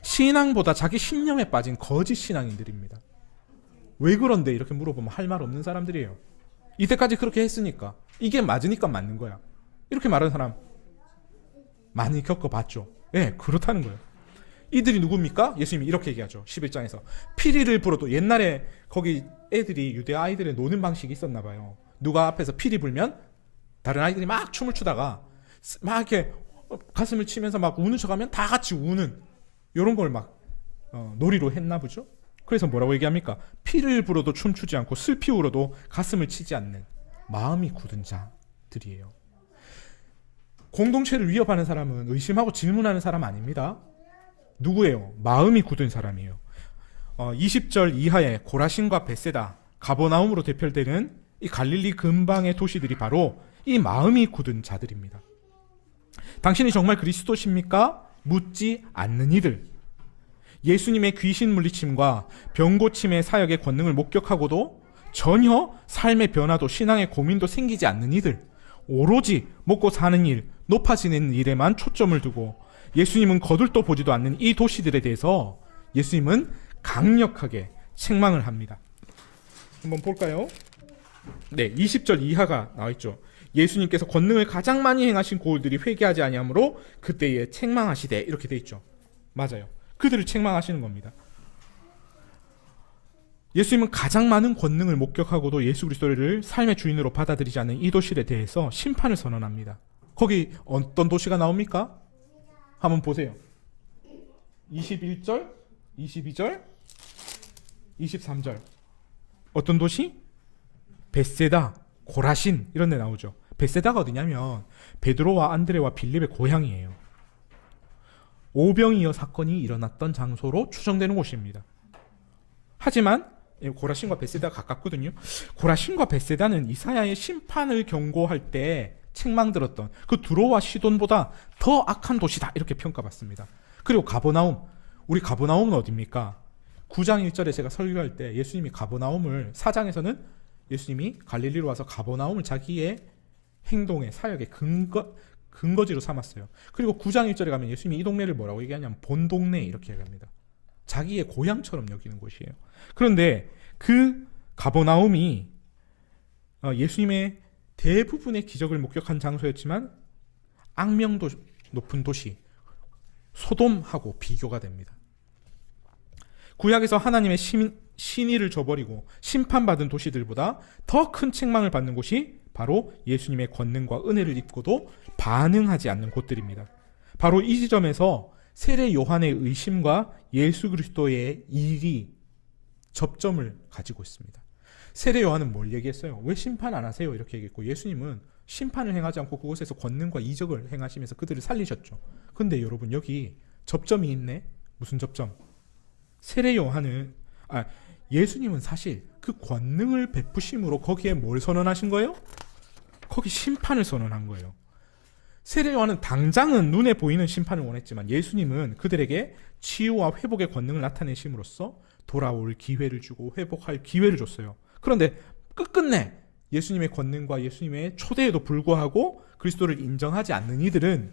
신앙보다 자기 신념에 빠진 거짓 신앙인들입니다. 왜 그런데 이렇게 물어보면 할 말 없는 사람들이에요. 이때까지 그렇게 했으니까 이게 맞으니까 맞는 거야 이렇게 말하는 사람 많이 겪어봤죠. 그렇다는 거예요. 이들이 누굽니까? 예수님이 이렇게 얘기하죠. 11장에서 피리를 불어도, 옛날에 거기 애들이 유대 아이들의 노는 방식이 있었나 봐요. 누가 앞에서 피리 불면 다른 아이들이 막 춤을 추다가 막 이렇게 가슴을 치면서 막 우는 척하면 다 같이 우는 이런 걸 막 놀이로 했나 보죠. 그래서 뭐라고 얘기합니까? 피를 불어도 춤추지 않고 슬피 울어도 가슴을 치지 않는 마음이 굳은 자들이에요. 공동체를 위협하는 사람은 의심하고 질문하는 사람 아닙니다. 누구예요? 마음이 굳은 사람이에요. 20절 이하의 고라신과 벳세다, 가버나움으로 대표되는 이 갈릴리 근방의 도시들이 바로 이 마음이 굳은 자들입니다. 당신이 정말 그리스도십니까? 묻지 않는 이들, 예수님의 귀신 물리침과 병 고침의 사역의 권능을 목격하고도 전혀 삶의 변화도 신앙의 고민도 생기지 않는 이들, 오로지 먹고 사는 일, 높아지는 일에만 초점을 두고 예수님은 거들떠 보지도 않는 이 도시들에 대해서 예수님은 강력하게 책망을 합니다. 한번 볼까요? 20절 이하가 나와있죠. 예수님께서 권능을 가장 많이 행하신 고을들이 회개하지 아니하므로 그때에 책망하시되 이렇게 돼 있죠. 맞아요. 그들을 책망하시는 겁니다. 예수님은 가장 많은 권능을 목격하고도 예수 그리스도를 삶의 주인으로 받아들이지 않는 이 도시에 대해서 심판을 선언합니다. 거기 어떤 도시가 나옵니까? 한번 보세요. 21절, 22절, 23절. 어떤 도시? 벳세다, 고라신 이런 데 나오죠. 벳세다가 어디냐면 베드로와 안드레와 빌립의 고향이에요. 오병이어 사건이 일어났던 장소로 추정되는 곳입니다. 하지만 고라신과 벳세다가 가깝거든요. 고라신과 벳세다는 이사야의 심판을 경고할 때 책망들었던 그 두로와 시돈보다 더 악한 도시다 이렇게 평가받습니다. 그리고 가버나움, 우리 가버나움은 어디입니까? 9장 1절에 제가 설교할 때 예수님이 가버나움을 4장에서는 예수님이 갈릴리로 와서 가버나움을 자기의 행동의 사역의 근거지로 삼았어요. 그리고 9장 1절에 가면 예수님이 이 동네를 뭐라고 얘기하냐면 본동네 이렇게 얘기합니다. 자기의 고향처럼 여기는 곳이에요. 그런데 그 가버나움이 예수님의 대부분의 기적을 목격한 장소였지만 악명도 높은 도시 소돔하고 비교가 됩니다. 구약에서 하나님의 신의를 저버리고 심판받은 도시들보다 더 큰 책망을 받는 곳이 바로 예수님의 권능과 은혜를 입고도 반응하지 않는 곳들입니다. 바로 이 지점에서 세례 요한의 의심과 예수 그리스도의 일이 접점을 가지고 있습니다. 세례 요한은 뭘 얘기했어요? 왜 심판 안 하세요? 이렇게 얘기했고, 예수님은 심판을 행하지 않고 그곳에서 권능과 이적을 행하시면서 그들을 살리셨죠. 근데 여러분, 여기 접점이 있네. 무슨 접점? 세례 요한은 예수님은 사실 그 권능을 베푸심으로 거기에 뭘 선언하신 거예요? 거기 심판을 선언한 거예요. 세례 요한은 당장은 눈에 보이는 심판을 원했지만 예수님은 그들에게 치유와 회복의 권능을 나타내심으로써 돌아올 기회를 주고 회복할 기회를 줬어요. 그런데 끝끝내 예수님의 권능과 예수님의 초대에도 불구하고 그리스도를 인정하지 않는 이들은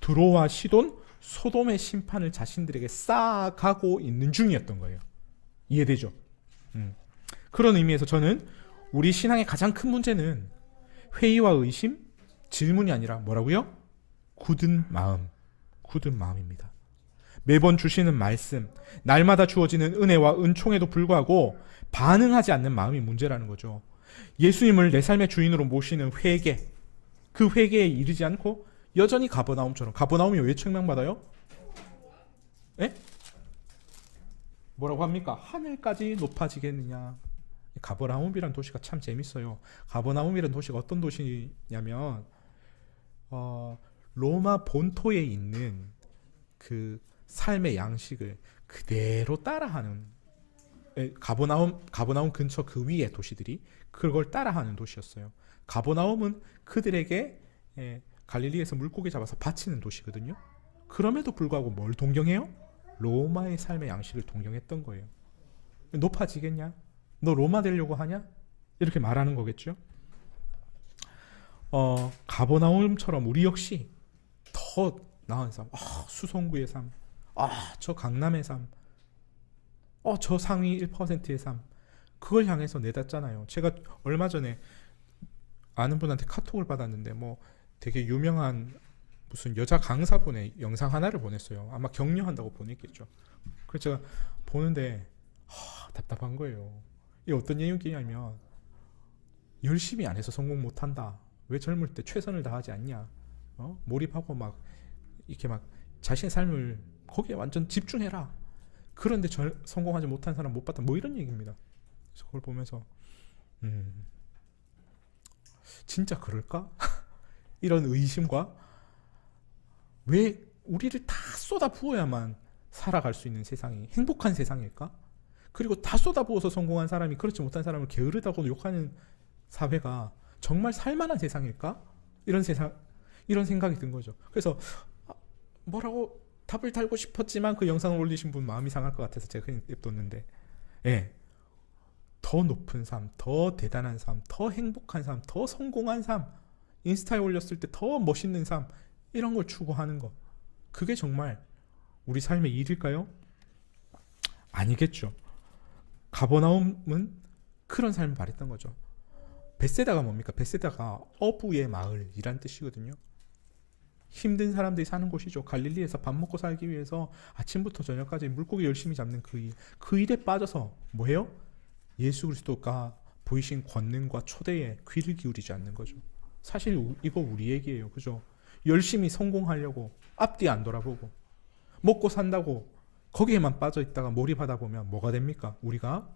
두로와 시돈, 소돔의 심판을 자신들에게 쌓아가고 있는 중이었던 거예요. 이해되죠? 그런 의미에서 저는 우리 신앙의 가장 큰 문제는 회의와 의심, 질문이 아니라 뭐라고요? 굳은 마음입니다. 매번 주시는 말씀, 날마다 주어지는 은혜와 은총에도 불구하고 반응하지 않는 마음이 문제라는 거죠. 예수님을 내 삶의 주인으로 모시는 회개, 그 회개에 이르지 않고 여전히 가버나움처럼. 가버나움이 왜 책망받아요? 에? 뭐라고 합니까? 하늘까지 높아지겠느냐. 가버나움이라는 도시가 참 재밌어요. 가버나움이라는 도시가 어떤 도시냐면 로마 본토에 있는 그 삶의 양식을 그대로 따라하는, 가버나움 근처 그 위에 도시들이 그걸 따라하는 도시였어요. 가버나움은 그들에게 갈릴리에서 물고기 잡아서 바치는 도시거든요. 그럼에도 불구하고 뭘 동경해요? 로마의 삶의 양식을 동경했던 거예요. 높아지겠냐? 너 로마 되려고 하냐? 이렇게 말하는 거겠죠. 가버나움처럼 우리 역시 더 나은 삶, 수성구의 삶, 저 강남의 삶, 저 상위 1%의 삶, 그걸 향해서 내닫잖아요. 제가 얼마 전에 아는 분한테 카톡을 받았는데 되게 유명한 무슨 여자 강사분의 영상 하나를 보냈어요. 아마 격려한다고 보냈겠죠. 그래서 제가 보는데 답답한 거예요. 이게 어떤 내용이냐면, 열심히 안 해서 성공 못한다. 왜 젊을 때 최선을 다하지 않냐? 몰입하고 이렇게 자신의 삶을 거기에 완전 집중해라. 그런데 성공하지 못한 사람 못 봤다. 이런 얘기입니다. 그래서 그걸 보면서 진짜 그럴까? 이런 의심과, 왜 우리를 다 쏟아 부어야만 살아갈 수 있는 세상이 행복한 세상일까? 그리고 다 쏟아부어서 성공한 사람이 그렇지 못한 사람을 게으르다고 욕하는 사회가 정말 살만한 세상일까? 이런 생각이 든 거죠. 그래서 뭐라고 답을 달고 싶었지만 그 영상을 올리신 분 마음이 상할 것 같아서 제가 그냥 냅뒀는데, 더 높은 삶, 더 대단한 삶, 더 행복한 삶, 더 성공한 삶, 인스타에 올렸을 때 더 멋있는 삶, 이런 걸 추구하는 것, 그게 정말 우리 삶의 일일까요? 아니겠죠. 가버나움은 그런 삶을 바랬던 거죠. 벳세다가 뭡니까? 벳세다가 어부의 마을이란 뜻이거든요. 힘든 사람들이 사는 곳이죠. 갈릴리에서 밥 먹고 살기 위해서 아침부터 저녁까지 물고기 열심히 잡는 그 일에 빠져서 뭐해요? 예수 그리스도가 보이신 권능과 초대에 귀를 기울이지 않는 거죠. 사실 이거 우리 얘기예요. 그죠? 열심히 성공하려고 앞뒤 안 돌아보고 먹고 산다고 거기에만 빠져 있다가 몰입하다 보면 뭐가 됩니까? 우리가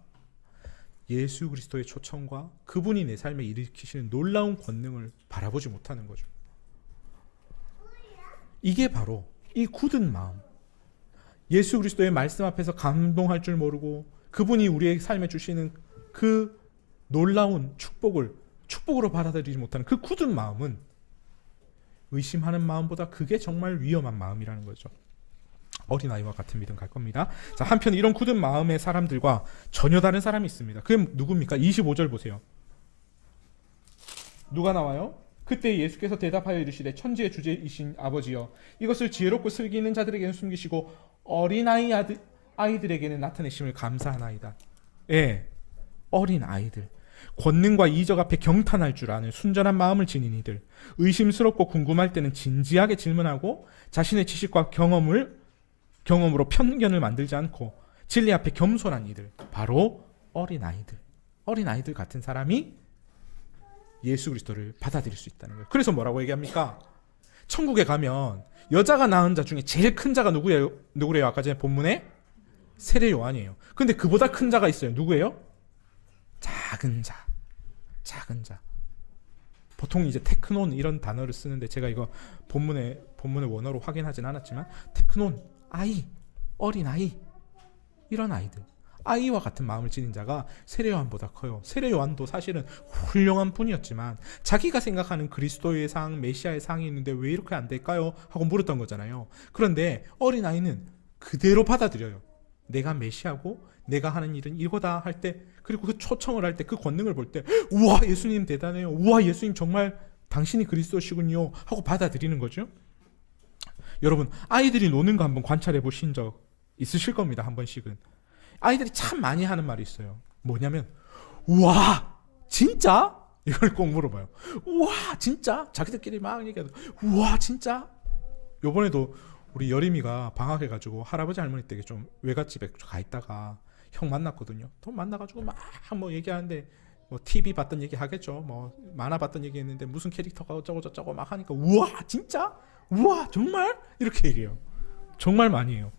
예수 그리스도의 초청과 그분이 내 삶에 일으키시는 놀라운 권능을 바라보지 못하는 거죠. 이게 바로 이 굳은 마음, 예수 그리스도의 말씀 앞에서 감동할 줄 모르고 그분이 우리의 삶에 주시는 그 놀라운 축복으로 받아들이지 못하는 그 굳은 마음은 의심하는 마음보다 그게 정말 위험한 마음이라는 거죠. 어린아이와 같은 믿음 갈 겁니다. 자, 한편 이런 굳은 마음의 사람들과 전혀 다른 사람이 있습니다. 그게 누굽니까? 25절 보세요. 누가 나와요? 그때 예수께서 대답하여 이르시되 천지의 주제이신 아버지여 이것을 지혜롭고 슬기 있는 자들에게는 숨기시고 어린아이 아이들에게는 나타내심을 감사하나이다. 예, 어린 아이들, 권능과 이적 앞에 경탄할 줄 아는 순전한 마음을 지닌 이들, 의심스럽고 궁금할 때는 진지하게 질문하고 자신의 지식과 경험으로 편견을 만들지 않고 진리 앞에 겸손한 이들, 바로 어린 아이들 같은 사람이 예수 그리스도를 받아들일 수 있다는 거예요. 그래서 뭐라고 얘기합니까? 천국에 가면 여자가 낳은 자 중에 제일 큰 자가 누구래요? 아까 전에 본문에 세례 요한이에요. 근데 그보다 큰 자가 있어요. 누구예요? 작은 자. 보통 이제 테크논 이런 단어를 쓰는데 제가 이거 본문의 원어로 확인하진 않았지만 테크논, 아이, 어린 아이, 이런 아이들, 아이와 같은 마음을 지닌 자가 세례 요한보다 커요. 세례 요한도 사실은 훌륭한 분이었지만 자기가 생각하는 그리스도의 상, 메시아의 상이 있는데 왜 이렇게 안 될까요? 하고 물었던 거잖아요. 그런데 어린 아이는 그대로 받아들여요. 내가 메시아고 내가 하는 일은 이거다 할 때, 그리고 그 초청을 할 때, 그 권능을 볼 때, 우와 예수님 대단해요, 우와 예수님 정말 당신이 그리스도시군요 하고 받아들이는 거죠. 여러분, 아이들이 노는 거 한번 관찰해 보신 적 있으실 겁니다. 한 번씩은. 아이들이 참 많이 하는 말이 있어요. 뭐냐면 우와 진짜? 이걸 꼭 물어봐요. 우와 진짜? 자기들끼리 막 얘기하고 우와 진짜? 요번에도 우리 여림이가 방학해가지고 할아버지 할머니 댁에 좀 외갓집에 가 있다가 형 만났거든요. 또 만나가지고 막 뭐 얘기하는데 뭐 TV 봤던 얘기 하겠죠. 뭐 만화 봤던 얘기 했는데 무슨 캐릭터가 어쩌고 저쩌고 막 하니까 우와 진짜? 우와 정말? 이렇게 얘기해요. 정말 많이 해요.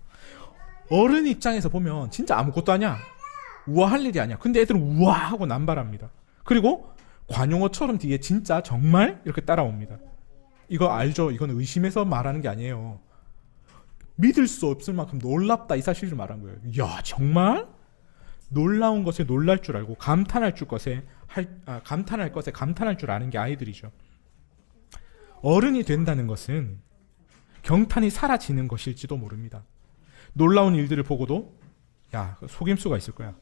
어른 입장에서 보면 진짜 아무것도 아니야. 우아할 일이 아니야. 근데 애들은 우아하고 남발합니다. 그리고 관용어처럼 뒤에 진짜 정말 이렇게 따라옵니다. 이거 알죠? 이건 의심해서 말하는 게 아니에요. 믿을 수 없을 만큼 놀랍다 이 사실을 말한 거예요. 야 정말? 놀라운 것에 놀랄 줄 알고 감탄할 것에 감탄할 줄 아는 게 아이들이죠. 어른이 된다는 것은 경탄이 사라지는 것일지도 모릅니다. 놀라운 일들을 보고도 야 속임수가 있을 거야.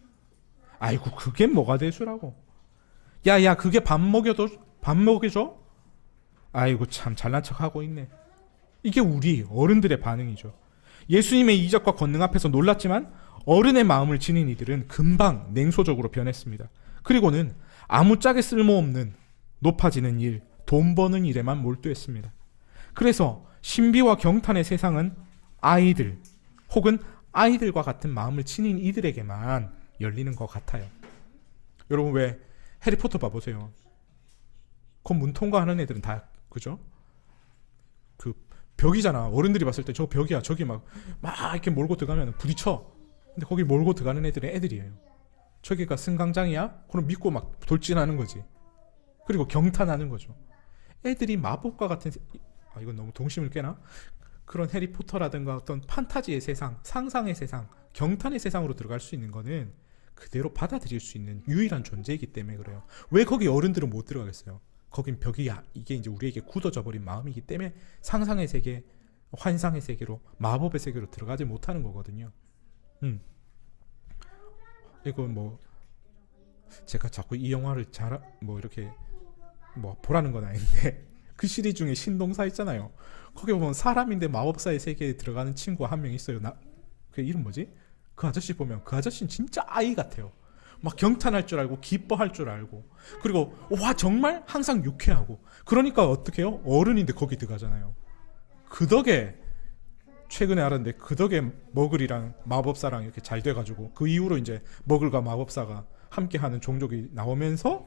아이고 그게 뭐가 대수라고. 야야 그게 밥 먹여줘? 아이고 참 잘난 척하고 있네. 이게 우리 어른들의 반응이죠. 예수님의 이적과 권능 앞에서 놀랐지만 어른의 마음을 지닌 이들은 금방 냉소적으로 변했습니다. 그리고는 아무짝에 쓸모없는 높아지는 일, 돈 버는 일에만 몰두했습니다. 그래서 신비와 경탄의 세상은 아이들 혹은 아이들과 같은 마음을 지닌 이들에게만 열리는 것 같아요. 여러분 왜 해리포터 봐보세요. 그 문 통과하는 애들은 다 그죠? 그 벽이잖아. 어른들이 봤을 때 저 벽이야. 저기 막 이렇게 몰고 들어가면 부딪혀. 근데 거기 몰고 들어가는 애들은 애들이에요. 저기가 승강장이야? 그럼 믿고 막 돌진하는 거지. 그리고 경탄하는 거죠. 애들이 마법과 같은 이건 너무 동심을 깨나? 그런 해리포터라든가 어떤 판타지의 세상, 상상의 세상, 경탄의 세상으로 들어갈 수 있는 거는 그대로 받아들일 수 있는 유일한 존재이기 때문에 그래요. 왜 거기 어른들은 못 들어가겠어요? 거긴 벽이야. 이게 이제 우리에게 굳어져 버린 마음이기 때문에 상상의 세계, 환상의 세계로, 마법의 세계로 들어가지 못하는 거거든요. 이거 뭐 제가 자꾸 이 영화를 이렇게 보라는 건 아닌데 그 시리즈 중에 신동사 있잖아요. 거기 보면 사람인데 마법사의 세계에 들어가는 친구가 한 명 있어요. 그 이름 뭐지? 그 아저씨 보면 그 아저씨는 진짜 아이 같아요. 막 경탄할 줄 알고 기뻐할 줄 알고 그리고 와 정말 항상 유쾌하고 그러니까 어떻게 해요? 어른인데 거기 들어가잖아요. 그 덕에 최근에 알았는데 그 덕에 머글이랑 마법사랑 이렇게 잘 돼가지고 그 이후로 이제 머글과 마법사가 함께하는 종족이 나오면서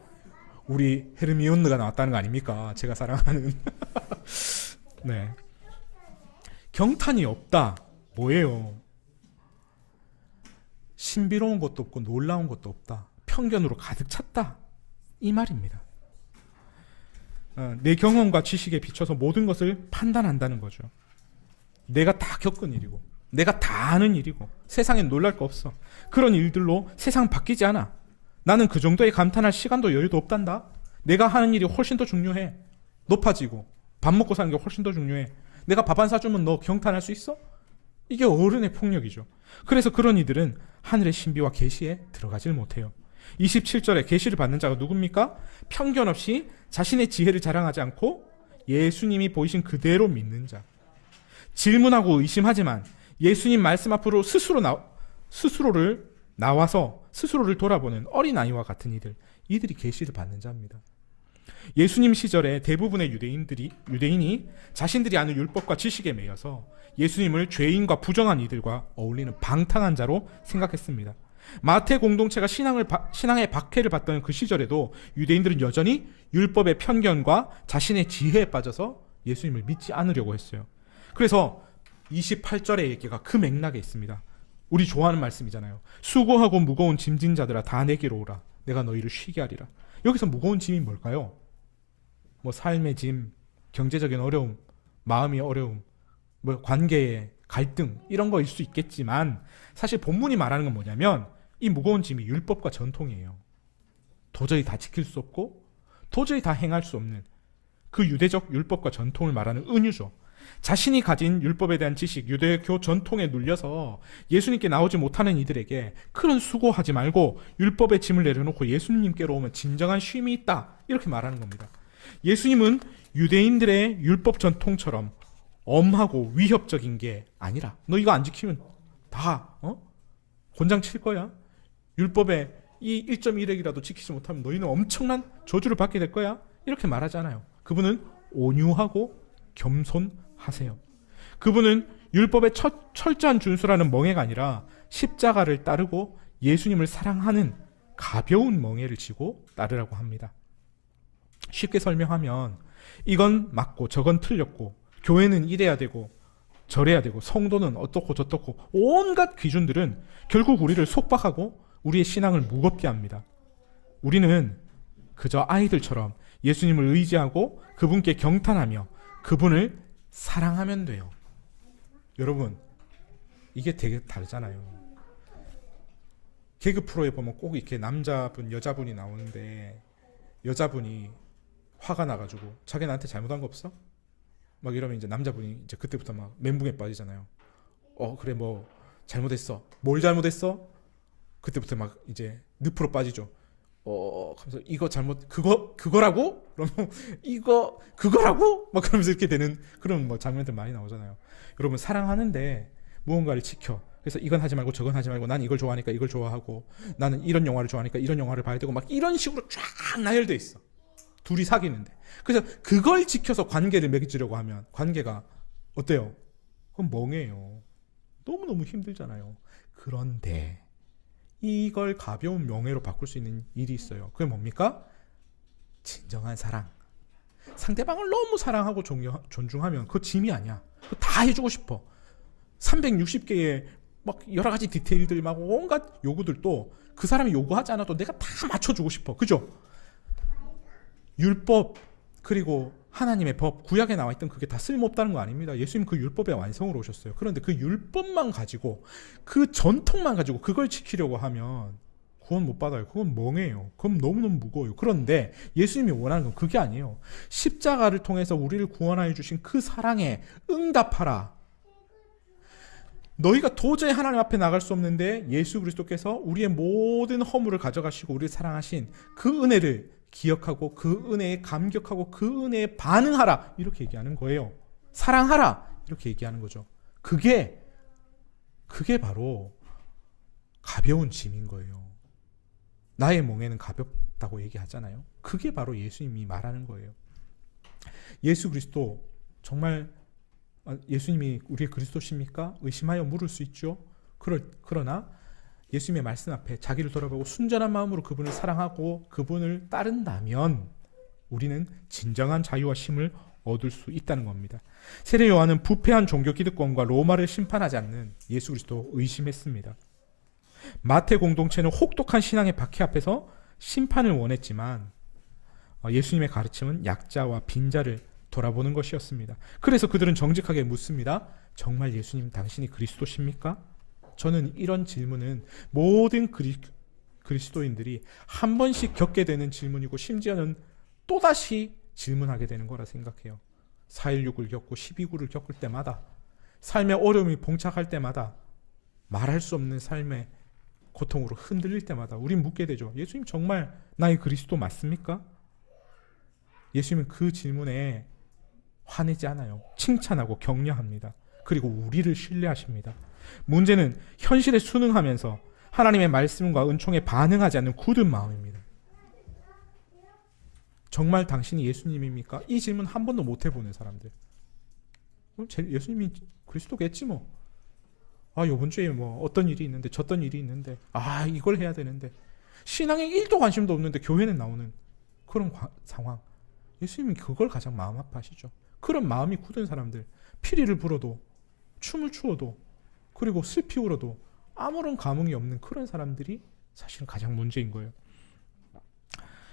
우리 헤르미온느가 나왔다는 거 아닙니까? 제가 사랑하는 네. 경탄이 없다. 뭐예요? 신비로운 것도 없고 놀라운 것도 없다. 편견으로 가득 찼다. 이 말입니다. 내 경험과 지식에 비춰서 모든 것을 판단한다는 거죠. 내가 다 겪은 일이고 내가 다 아는 일이고 세상엔 놀랄 거 없어. 그런 일들로 세상 바뀌지 않아. 나는 그 정도의 감탄할 시간도 여유도 없단다. 내가 하는 일이 훨씬 더 중요해. 높아지고 밥 먹고 사는 게 훨씬 더 중요해. 내가 밥 안 사주면 너 경탄할 수 있어? 이게 어른의 폭력이죠. 그래서 그런 이들은 하늘의 신비와 계시에 들어가질 못해요. 27절에 계시를 받는 자가 누굽니까? 편견 없이 자신의 지혜를 자랑하지 않고 예수님이 보이신 그대로 믿는 자. 질문하고 의심하지만 예수님 말씀 앞으로 스스로를 나와서 스스로를 돌아보는 어린아이와 같은 이들이 계시를 받는 자입니다. 예수님 시절에 대부분의 유대인이 자신들이 아는 율법과 지식에 매여서 예수님을 죄인과 부정한 이들과 어울리는 방탕한 자로 생각했습니다. 마태 공동체가 신앙의 박해를 받던 그 시절에도 유대인들은 여전히 율법의 편견과 자신의 지혜에 빠져서 예수님을 믿지 않으려고 했어요. 그래서 28절의 얘기가 그 맥락에 있습니다. 우리 좋아하는 말씀이잖아요. 수고하고 무거운 짐진 자들아 다 내게로 오라. 내가 너희를 쉬게 하리라. 여기서 무거운 짐이 뭘까요? 뭐 삶의 짐, 경제적인 어려움, 마음의 어려움, 뭐 관계의 갈등 이런 거일 수 있겠지만 사실 본문이 말하는 건 뭐냐면 이 무거운 짐이 율법과 전통이에요. 도저히 다 지킬 수 없고 도저히 다 행할 수 없는 그 유대적 율법과 전통을 말하는 은유죠. 자신이 가진 율법에 대한 지식, 유대교 전통에 눌려서 예수님께 나오지 못하는 이들에게 큰 수고하지 말고 율법의 짐을 내려놓고 예수님께로 오면 진정한 쉼이 있다. 이렇게 말하는 겁니다. 예수님은 유대인들의 율법 전통처럼 엄하고 위협적인 게 아니라 너 이거 안 지키면 다 곤장 칠 거야. 율법의 이 1.1핵이라도 지키지 못하면 너희는 엄청난 저주를 받게 될 거야. 이렇게 말하잖아요. 그분은 온유하고 겸손하세요. 그분은 율법의 철저한 준수라는 멍해가 아니라 십자가를 따르고 예수님을 사랑하는 가벼운 멍해를 지고 따르라고 합니다. 쉽게 설명하면 이건 맞고 저건 틀렸고 교회는 이래야 되고 저래야 되고 성도는 어떻고 저떻고 온갖 기준들은 결국 우리를 속박하고 우리의 신앙을 무겁게 합니다. 우리는 그저 아이들처럼 예수님을 의지하고 그분께 경탄하며 그분을 사랑하면 돼요. 여러분, 이게 되게 다르잖아요. 개그 프로에 보면 꼭 이렇게 남자분, 여자분이 나오는데 여자분이 화가 나가지고 자기 나한테 잘못한 거 없어? 막 이러면 이제 남자분이 이제 그때부터 막 멘붕에 빠지잖아요. 그래 뭐 잘못했어. 뭘 잘못했어? 그때부터 막 이제 늪으로 빠지죠. 그래서 이거 잘못 그거라고? 그러면 이거 그거라고? 막 그러면서 이렇게 되는 그런 뭐 장면들 많이 나오잖아요. 여러분 사랑하는데 무언가를 지켜. 그래서 이건 하지 말고 저건 하지 말고 난 이걸 좋아하니까 이걸 좋아하고 나는 이런 영화를 좋아하니까 이런 영화를 봐야 되고 막 이런 식으로 쫙 나열돼 있어. 둘이 사귀는데. 그래서 그걸 지켜서 관계를 맺으려고 하면 관계가 어때요? 그건 멍해요. 너무너무 힘들잖아요. 그런데 이걸 가벼운 명예로 바꿀 수 있는 일이 있어요. 그게 뭡니까? 진정한 사랑. 상대방을 너무 사랑하고 존중하면 그거 짐이 아니야. 그거 다 해주고 싶어. 360개의 막 여러 가지 디테일들 막 온갖 요구들도 그 사람이 요구하지 않아도 내가 다 맞춰주고 싶어. 그죠? 율법 그리고 하나님의 법, 구약에 나와 있던 그게 다 쓸모없다는 거 아닙니다. 예수님 그 율법의 완성으로 오셨어요. 그런데 그 율법만 가지고 그 전통만 가지고 그걸 지키려고 하면 구원 못 받아요. 그건 멍해요. 그건 너무너무 무거워요. 그런데 예수님이 원하는 건 그게 아니에요. 십자가를 통해서 우리를 구원하여 주신 그 사랑에 응답하라. 너희가 도저히 하나님 앞에 나갈 수 없는데 예수 그리스도께서 우리의 모든 허물을 가져가시고 우리를 사랑하신 그 은혜를 기억하고 그 은혜에 감격하고 그 은혜에 반응하라 이렇게 얘기하는 거예요. 사랑하라 이렇게 얘기하는 거죠. 그게 바로 가벼운 짐인 거예요. 나의 멍에는 가볍다고 얘기하잖아요. 그게 바로 예수님이 말하는 거예요. 예수 그리스도 정말 예수님이 우리의 그리스도십니까? 의심하여 물을 수 있죠. 그러나 예수님의 말씀 앞에 자기를 돌아보고 순전한 마음으로 그분을 사랑하고 그분을 따른다면 우리는 진정한 자유와 쉼을 얻을 수 있다는 겁니다. 세례 요한은 부패한 종교 기득권과 로마를 심판하지 않는 예수 그리스도 의심했습니다. 마태 공동체는 혹독한 신앙의 박해 앞에서 심판을 원했지만 예수님의 가르침은 약자와 빈자를 돌아보는 것이었습니다. 그래서 그들은 정직하게 묻습니다. 정말 예수님 당신이 그리스도십니까? 저는 이런 질문은 모든 그리스도인들이 한 번씩 겪게 되는 질문이고 심지어는 또다시 질문하게 되는 거라 생각해요. 4.16을 겪고 12.9를 겪을 때마다 삶의 어려움이 봉착할 때마다 말할 수 없는 삶의 고통으로 흔들릴 때마다 우린 묻게 되죠. 예수님 정말 나의 그리스도 맞습니까? 예수님은 그 질문에 화내지 않아요. 칭찬하고 격려합니다. 그리고 우리를 신뢰하십니다. 문제는 현실에 순응하면서 하나님의 말씀과 은총에 반응하지 않는 굳은 마음입니다. 정말 당신이 예수님입니까? 이 질문 한 번도 못 해보는 사람들. 예수님이 그리스도겠지 뭐. 요번 주에 뭐 어떤 일이 있는데 저떤 일이 있는데 이걸 해야 되는데 신앙에 1도 관심도 없는데 교회는 나오는 그런 상황. 예수님이 그걸 가장 마음 아파하시죠. 그런 마음이 굳은 사람들, 피리를 불어도 춤을 추어도 그리고 슬피 울어도 아무런 감흥이 없는 그런 사람들이 사실은 가장 문제인 거예요.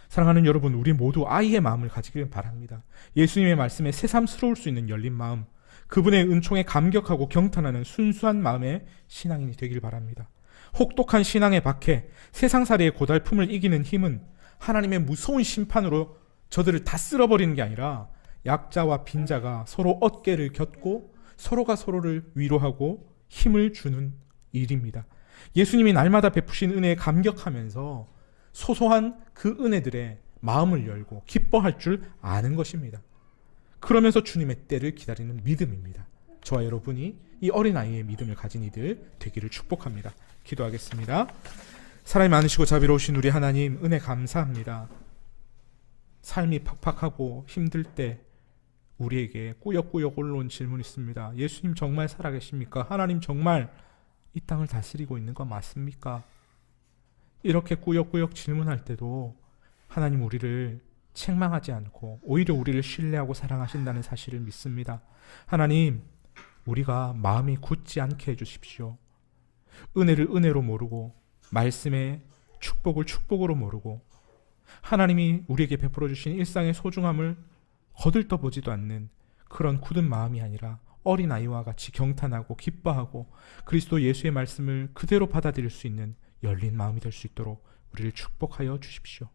사랑하는 여러분, 우리 모두 아이의 마음을 가지길 바랍니다. 예수님의 말씀에 새삼스러울 수 있는 열린 마음, 그분의 은총에 감격하고 경탄하는 순수한 마음의 신앙인이 되길 바랍니다. 혹독한 신앙의 박해, 세상살이의 고달픔을 이기는 힘은 하나님의 무서운 심판으로 저들을 다 쓸어버리는 게 아니라 약자와 빈자가 서로 어깨를 곁고 서로가 서로를 위로하고 힘을 주는 일입니다. 예수님이 날마다 베푸신 은혜에 감격하면서 소소한 그 은혜들의 마음을 열고 기뻐할 줄 아는 것입니다. 그러면서 주님의 때를 기다리는 믿음입니다. 저와 여러분이 이 어린아이의 믿음을 가진 이들 되기를 축복합니다. 기도하겠습니다. 사랑이 많으시고 자비로우신 우리 하나님, 은혜 감사합니다. 삶이 팍팍하고 힘들 때 우리에게 꾸역꾸역 올라온 질문이 있습니다. 예수님 정말 살아계십니까? 하나님 정말 이 땅을 다스리고 있는 거 맞습니까? 이렇게 꾸역꾸역 질문할 때도 하나님 우리를 책망하지 않고 오히려 우리를 신뢰하고 사랑하신다는 사실을 믿습니다. 하나님, 우리가 마음이 굳지 않게 해주십시오. 은혜를 은혜로 모르고 말씀의 축복을 축복으로 모르고 하나님이 우리에게 베풀어 주신 일상의 소중함을 거들떠보지도 않는 그런 굳은 마음이 아니라 어린아이와 같이 경탄하고 기뻐하고 그리스도 예수의 말씀을 그대로 받아들일 수 있는 열린 마음이 될 수 있도록 우리를 축복하여 주십시오.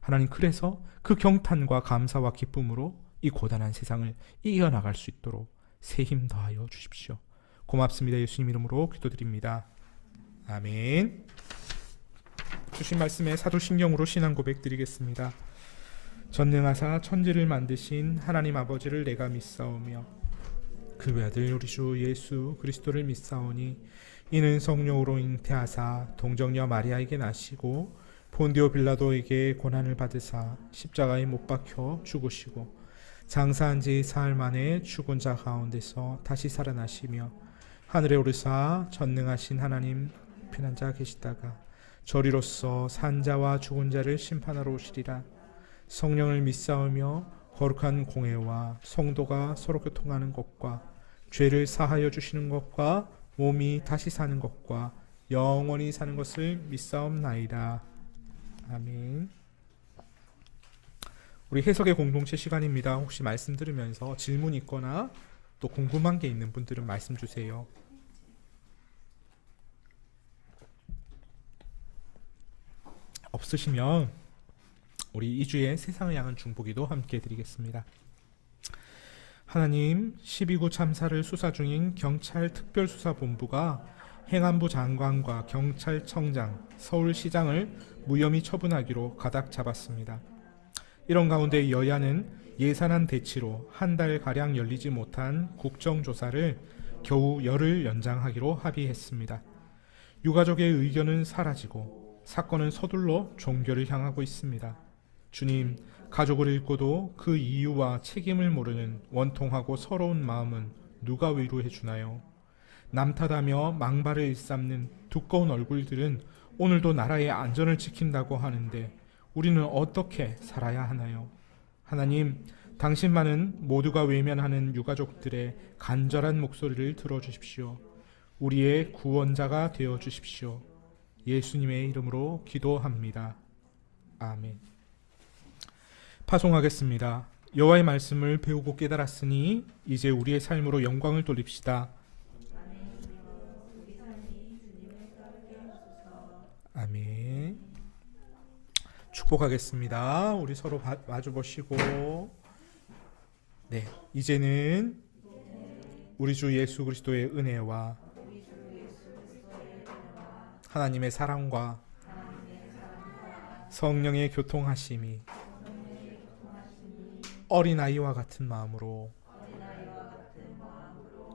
하나님, 그래서 그 경탄과 감사와 기쁨으로 이 고단한 세상을 이겨나갈 수 있도록 새 힘 더하여 주십시오. 고맙습니다. 예수님 이름으로 기도드립니다. 아멘. 주신 말씀에 사도신경으로 신앙 고백 드리겠습니다. 전능하사 천지를 만드신 하나님 아버지를 내가 믿사오며 그 외아들 우리 주 예수 그리스도를 믿사오니 이는 성령으로 잉태하사 동정녀 마리아에게 나시고 본디오 빌라도에게 고난을 받으사 십자가에 못 박혀 죽으시고 장사한 지 사흘 만에 죽은 자 가운데서 다시 살아나시며 하늘에 오르사 전능하신 하나님 편한 자 계시다가 저리로서 산 자와 죽은 자를 심판하러 오시리라. 성령을 믿사오며 거룩한 공회와 성도가 서로 교통하는 것과 죄를 사하여 주시는 것과 몸이 다시 사는 것과 영원히 사는 것을 믿사옵나이다. 아멘. 우리 해석의 공동체 시간입니다. 혹시 말씀 들으면서 질문 있거나 또 궁금한 게 있는 분들은 말씀 주세요. 없으시면 우리 2주의 세상을 향한 중보기도 함께 드리겠습니다. 하나님, 12구 참사를 수사 중인 경찰특별수사본부가 행안부 장관과 경찰청장, 서울시장을 무혐의 처분하기로 가닥 잡았습니다. 이런 가운데 여야는 예산안 대치로 한 달가량 열리지 못한 국정조사를 겨우 열흘 연장하기로 합의했습니다. 유가족의 의견은 사라지고 사건은 서둘러 종결을 향하고 있습니다. 주님, 가족을 잃고도 그 이유와 책임을 모르는 원통하고 서러운 마음은 누가 위로해 주나요? 남탓하며 망발을 일삼는 두꺼운 얼굴들은 오늘도 나라의 안전을 지킨다고 하는데 우리는 어떻게 살아야 하나요? 하나님, 당신만은 모두가 외면하는 유가족들의 간절한 목소리를 들어주십시오. 우리의 구원자가 되어주십시오. 예수님의 이름으로 기도합니다. 아멘. 파송하겠습니다. 여호와의 말씀을 배우고 깨달았으니 이제 우리의 삶으로 영광을 돌립시다. 아멘. 축복하겠습니다. 우리 서로 마주 보시고, 네, 이제는 우리 주 예수 그리스도의 은혜와 하나님의 사랑과 성령의 교통하심이 어린아이와 같은 마음으로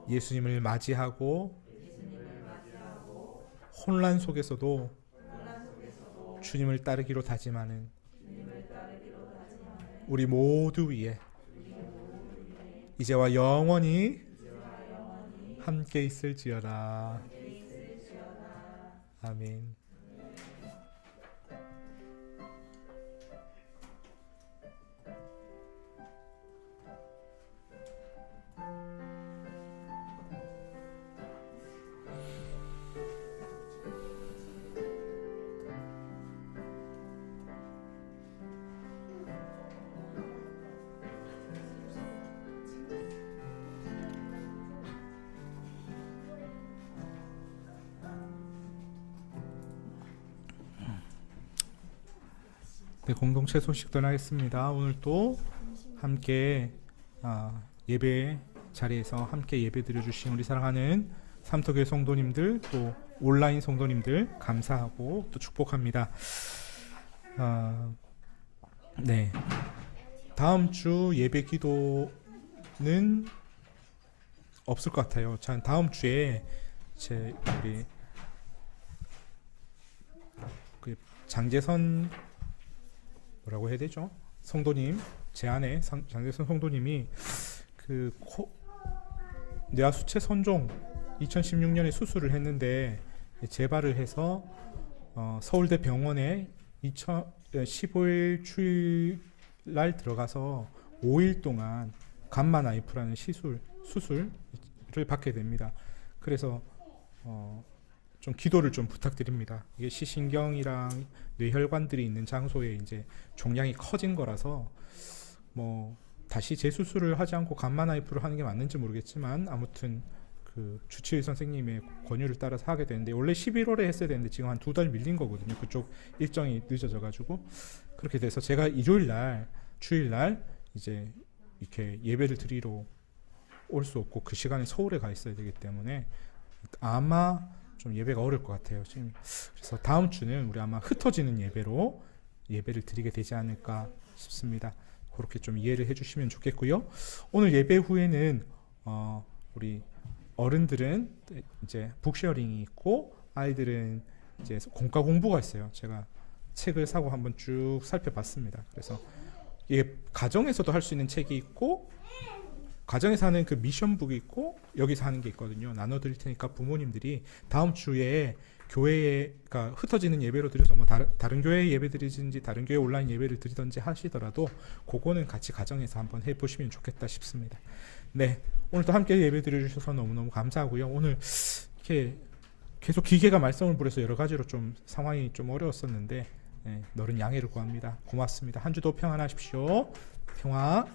예수님을 맞이하고 혼란 속에서도 주님을 따르기로 다짐하는 우리 모두 위에 이제와 영원히 함께 있을지어다. 아멘. 네, 공동체 소식 전하겠습니다. 오늘 또 함께 예배 자리에서 함께 예배 드려주신 우리 사랑하는 삼터교회 성도님들 또 온라인 성도님들 감사하고 또 축복합니다. 네, 다음 주 예배 기도는 없을 것 같아요. 전 다음 주에 우리 그 장재선 뭐라고 해야 되죠? 성도님, 제 아내 장재선 성도님이 그 뇌하수체 선종 2016년에 수술을 했는데 재발을 해서 서울대 병원에 15일 주일 날 들어가서 5일 동안 감마 나이프라는 수술을 받게 됩니다. 그래서 좀 기도를 좀 부탁드립니다. 이게 시신경이랑 뇌혈관들이 있는 장소에 이제 종양이 커진 거라서 뭐 다시 재수술을 하지 않고 감마 나이프를 하는 게 맞는지 모르겠지만 아무튼 그 주치의 선생님의 권유를 따라서 하게 되는데 원래 11월에 했어야 되는데 지금 한 2달 밀린 거거든요. 그쪽 일정이 늦어져 가지고 그렇게 돼서 제가 일요일 날 주일 날 이제 이렇게 예배를 드리러 올 수 없고 그 시간에 서울에 가 있어야 되기 때문에 아마 좀 예배가 어려울 것 같아요. 지금 그래서 다음 주는 우리 아마 흩어지는 예배로 예배를 드리게 되지 않을까 싶습니다. 그렇게 좀 이해를 해주시면 좋겠고요. 오늘 예배 후에는 우리 어른들은 이제 북쉐어링이 있고 아이들은 이제 공과 공부가 있어요. 제가 책을 사고 한번 쭉 살펴봤습니다. 그래서 이게 가정에서도 할 수 있는 책이 있고 가정에서 하는 그 미션북이 있고 여기서 하는 게 있거든요. 나눠드릴 테니까 부모님들이 다음 주에 교회가 흩어지는 예배로 드려서 뭐 다른 교회 예배 드리든지 다른 교회 온라인 예배를 드리든지 하시더라도 그거는 같이 가정에서 한번 해보시면 좋겠다 싶습니다. 네, 오늘도 함께 예배 드려주셔서 너무너무 감사하고요. 오늘 이렇게 계속 기계가 말썽을 부려서 여러 가지로 좀 상황이 좀 어려웠었는데 너른 양해를 구합니다. 고맙습니다. 한 주도 평안하십시오. 평화.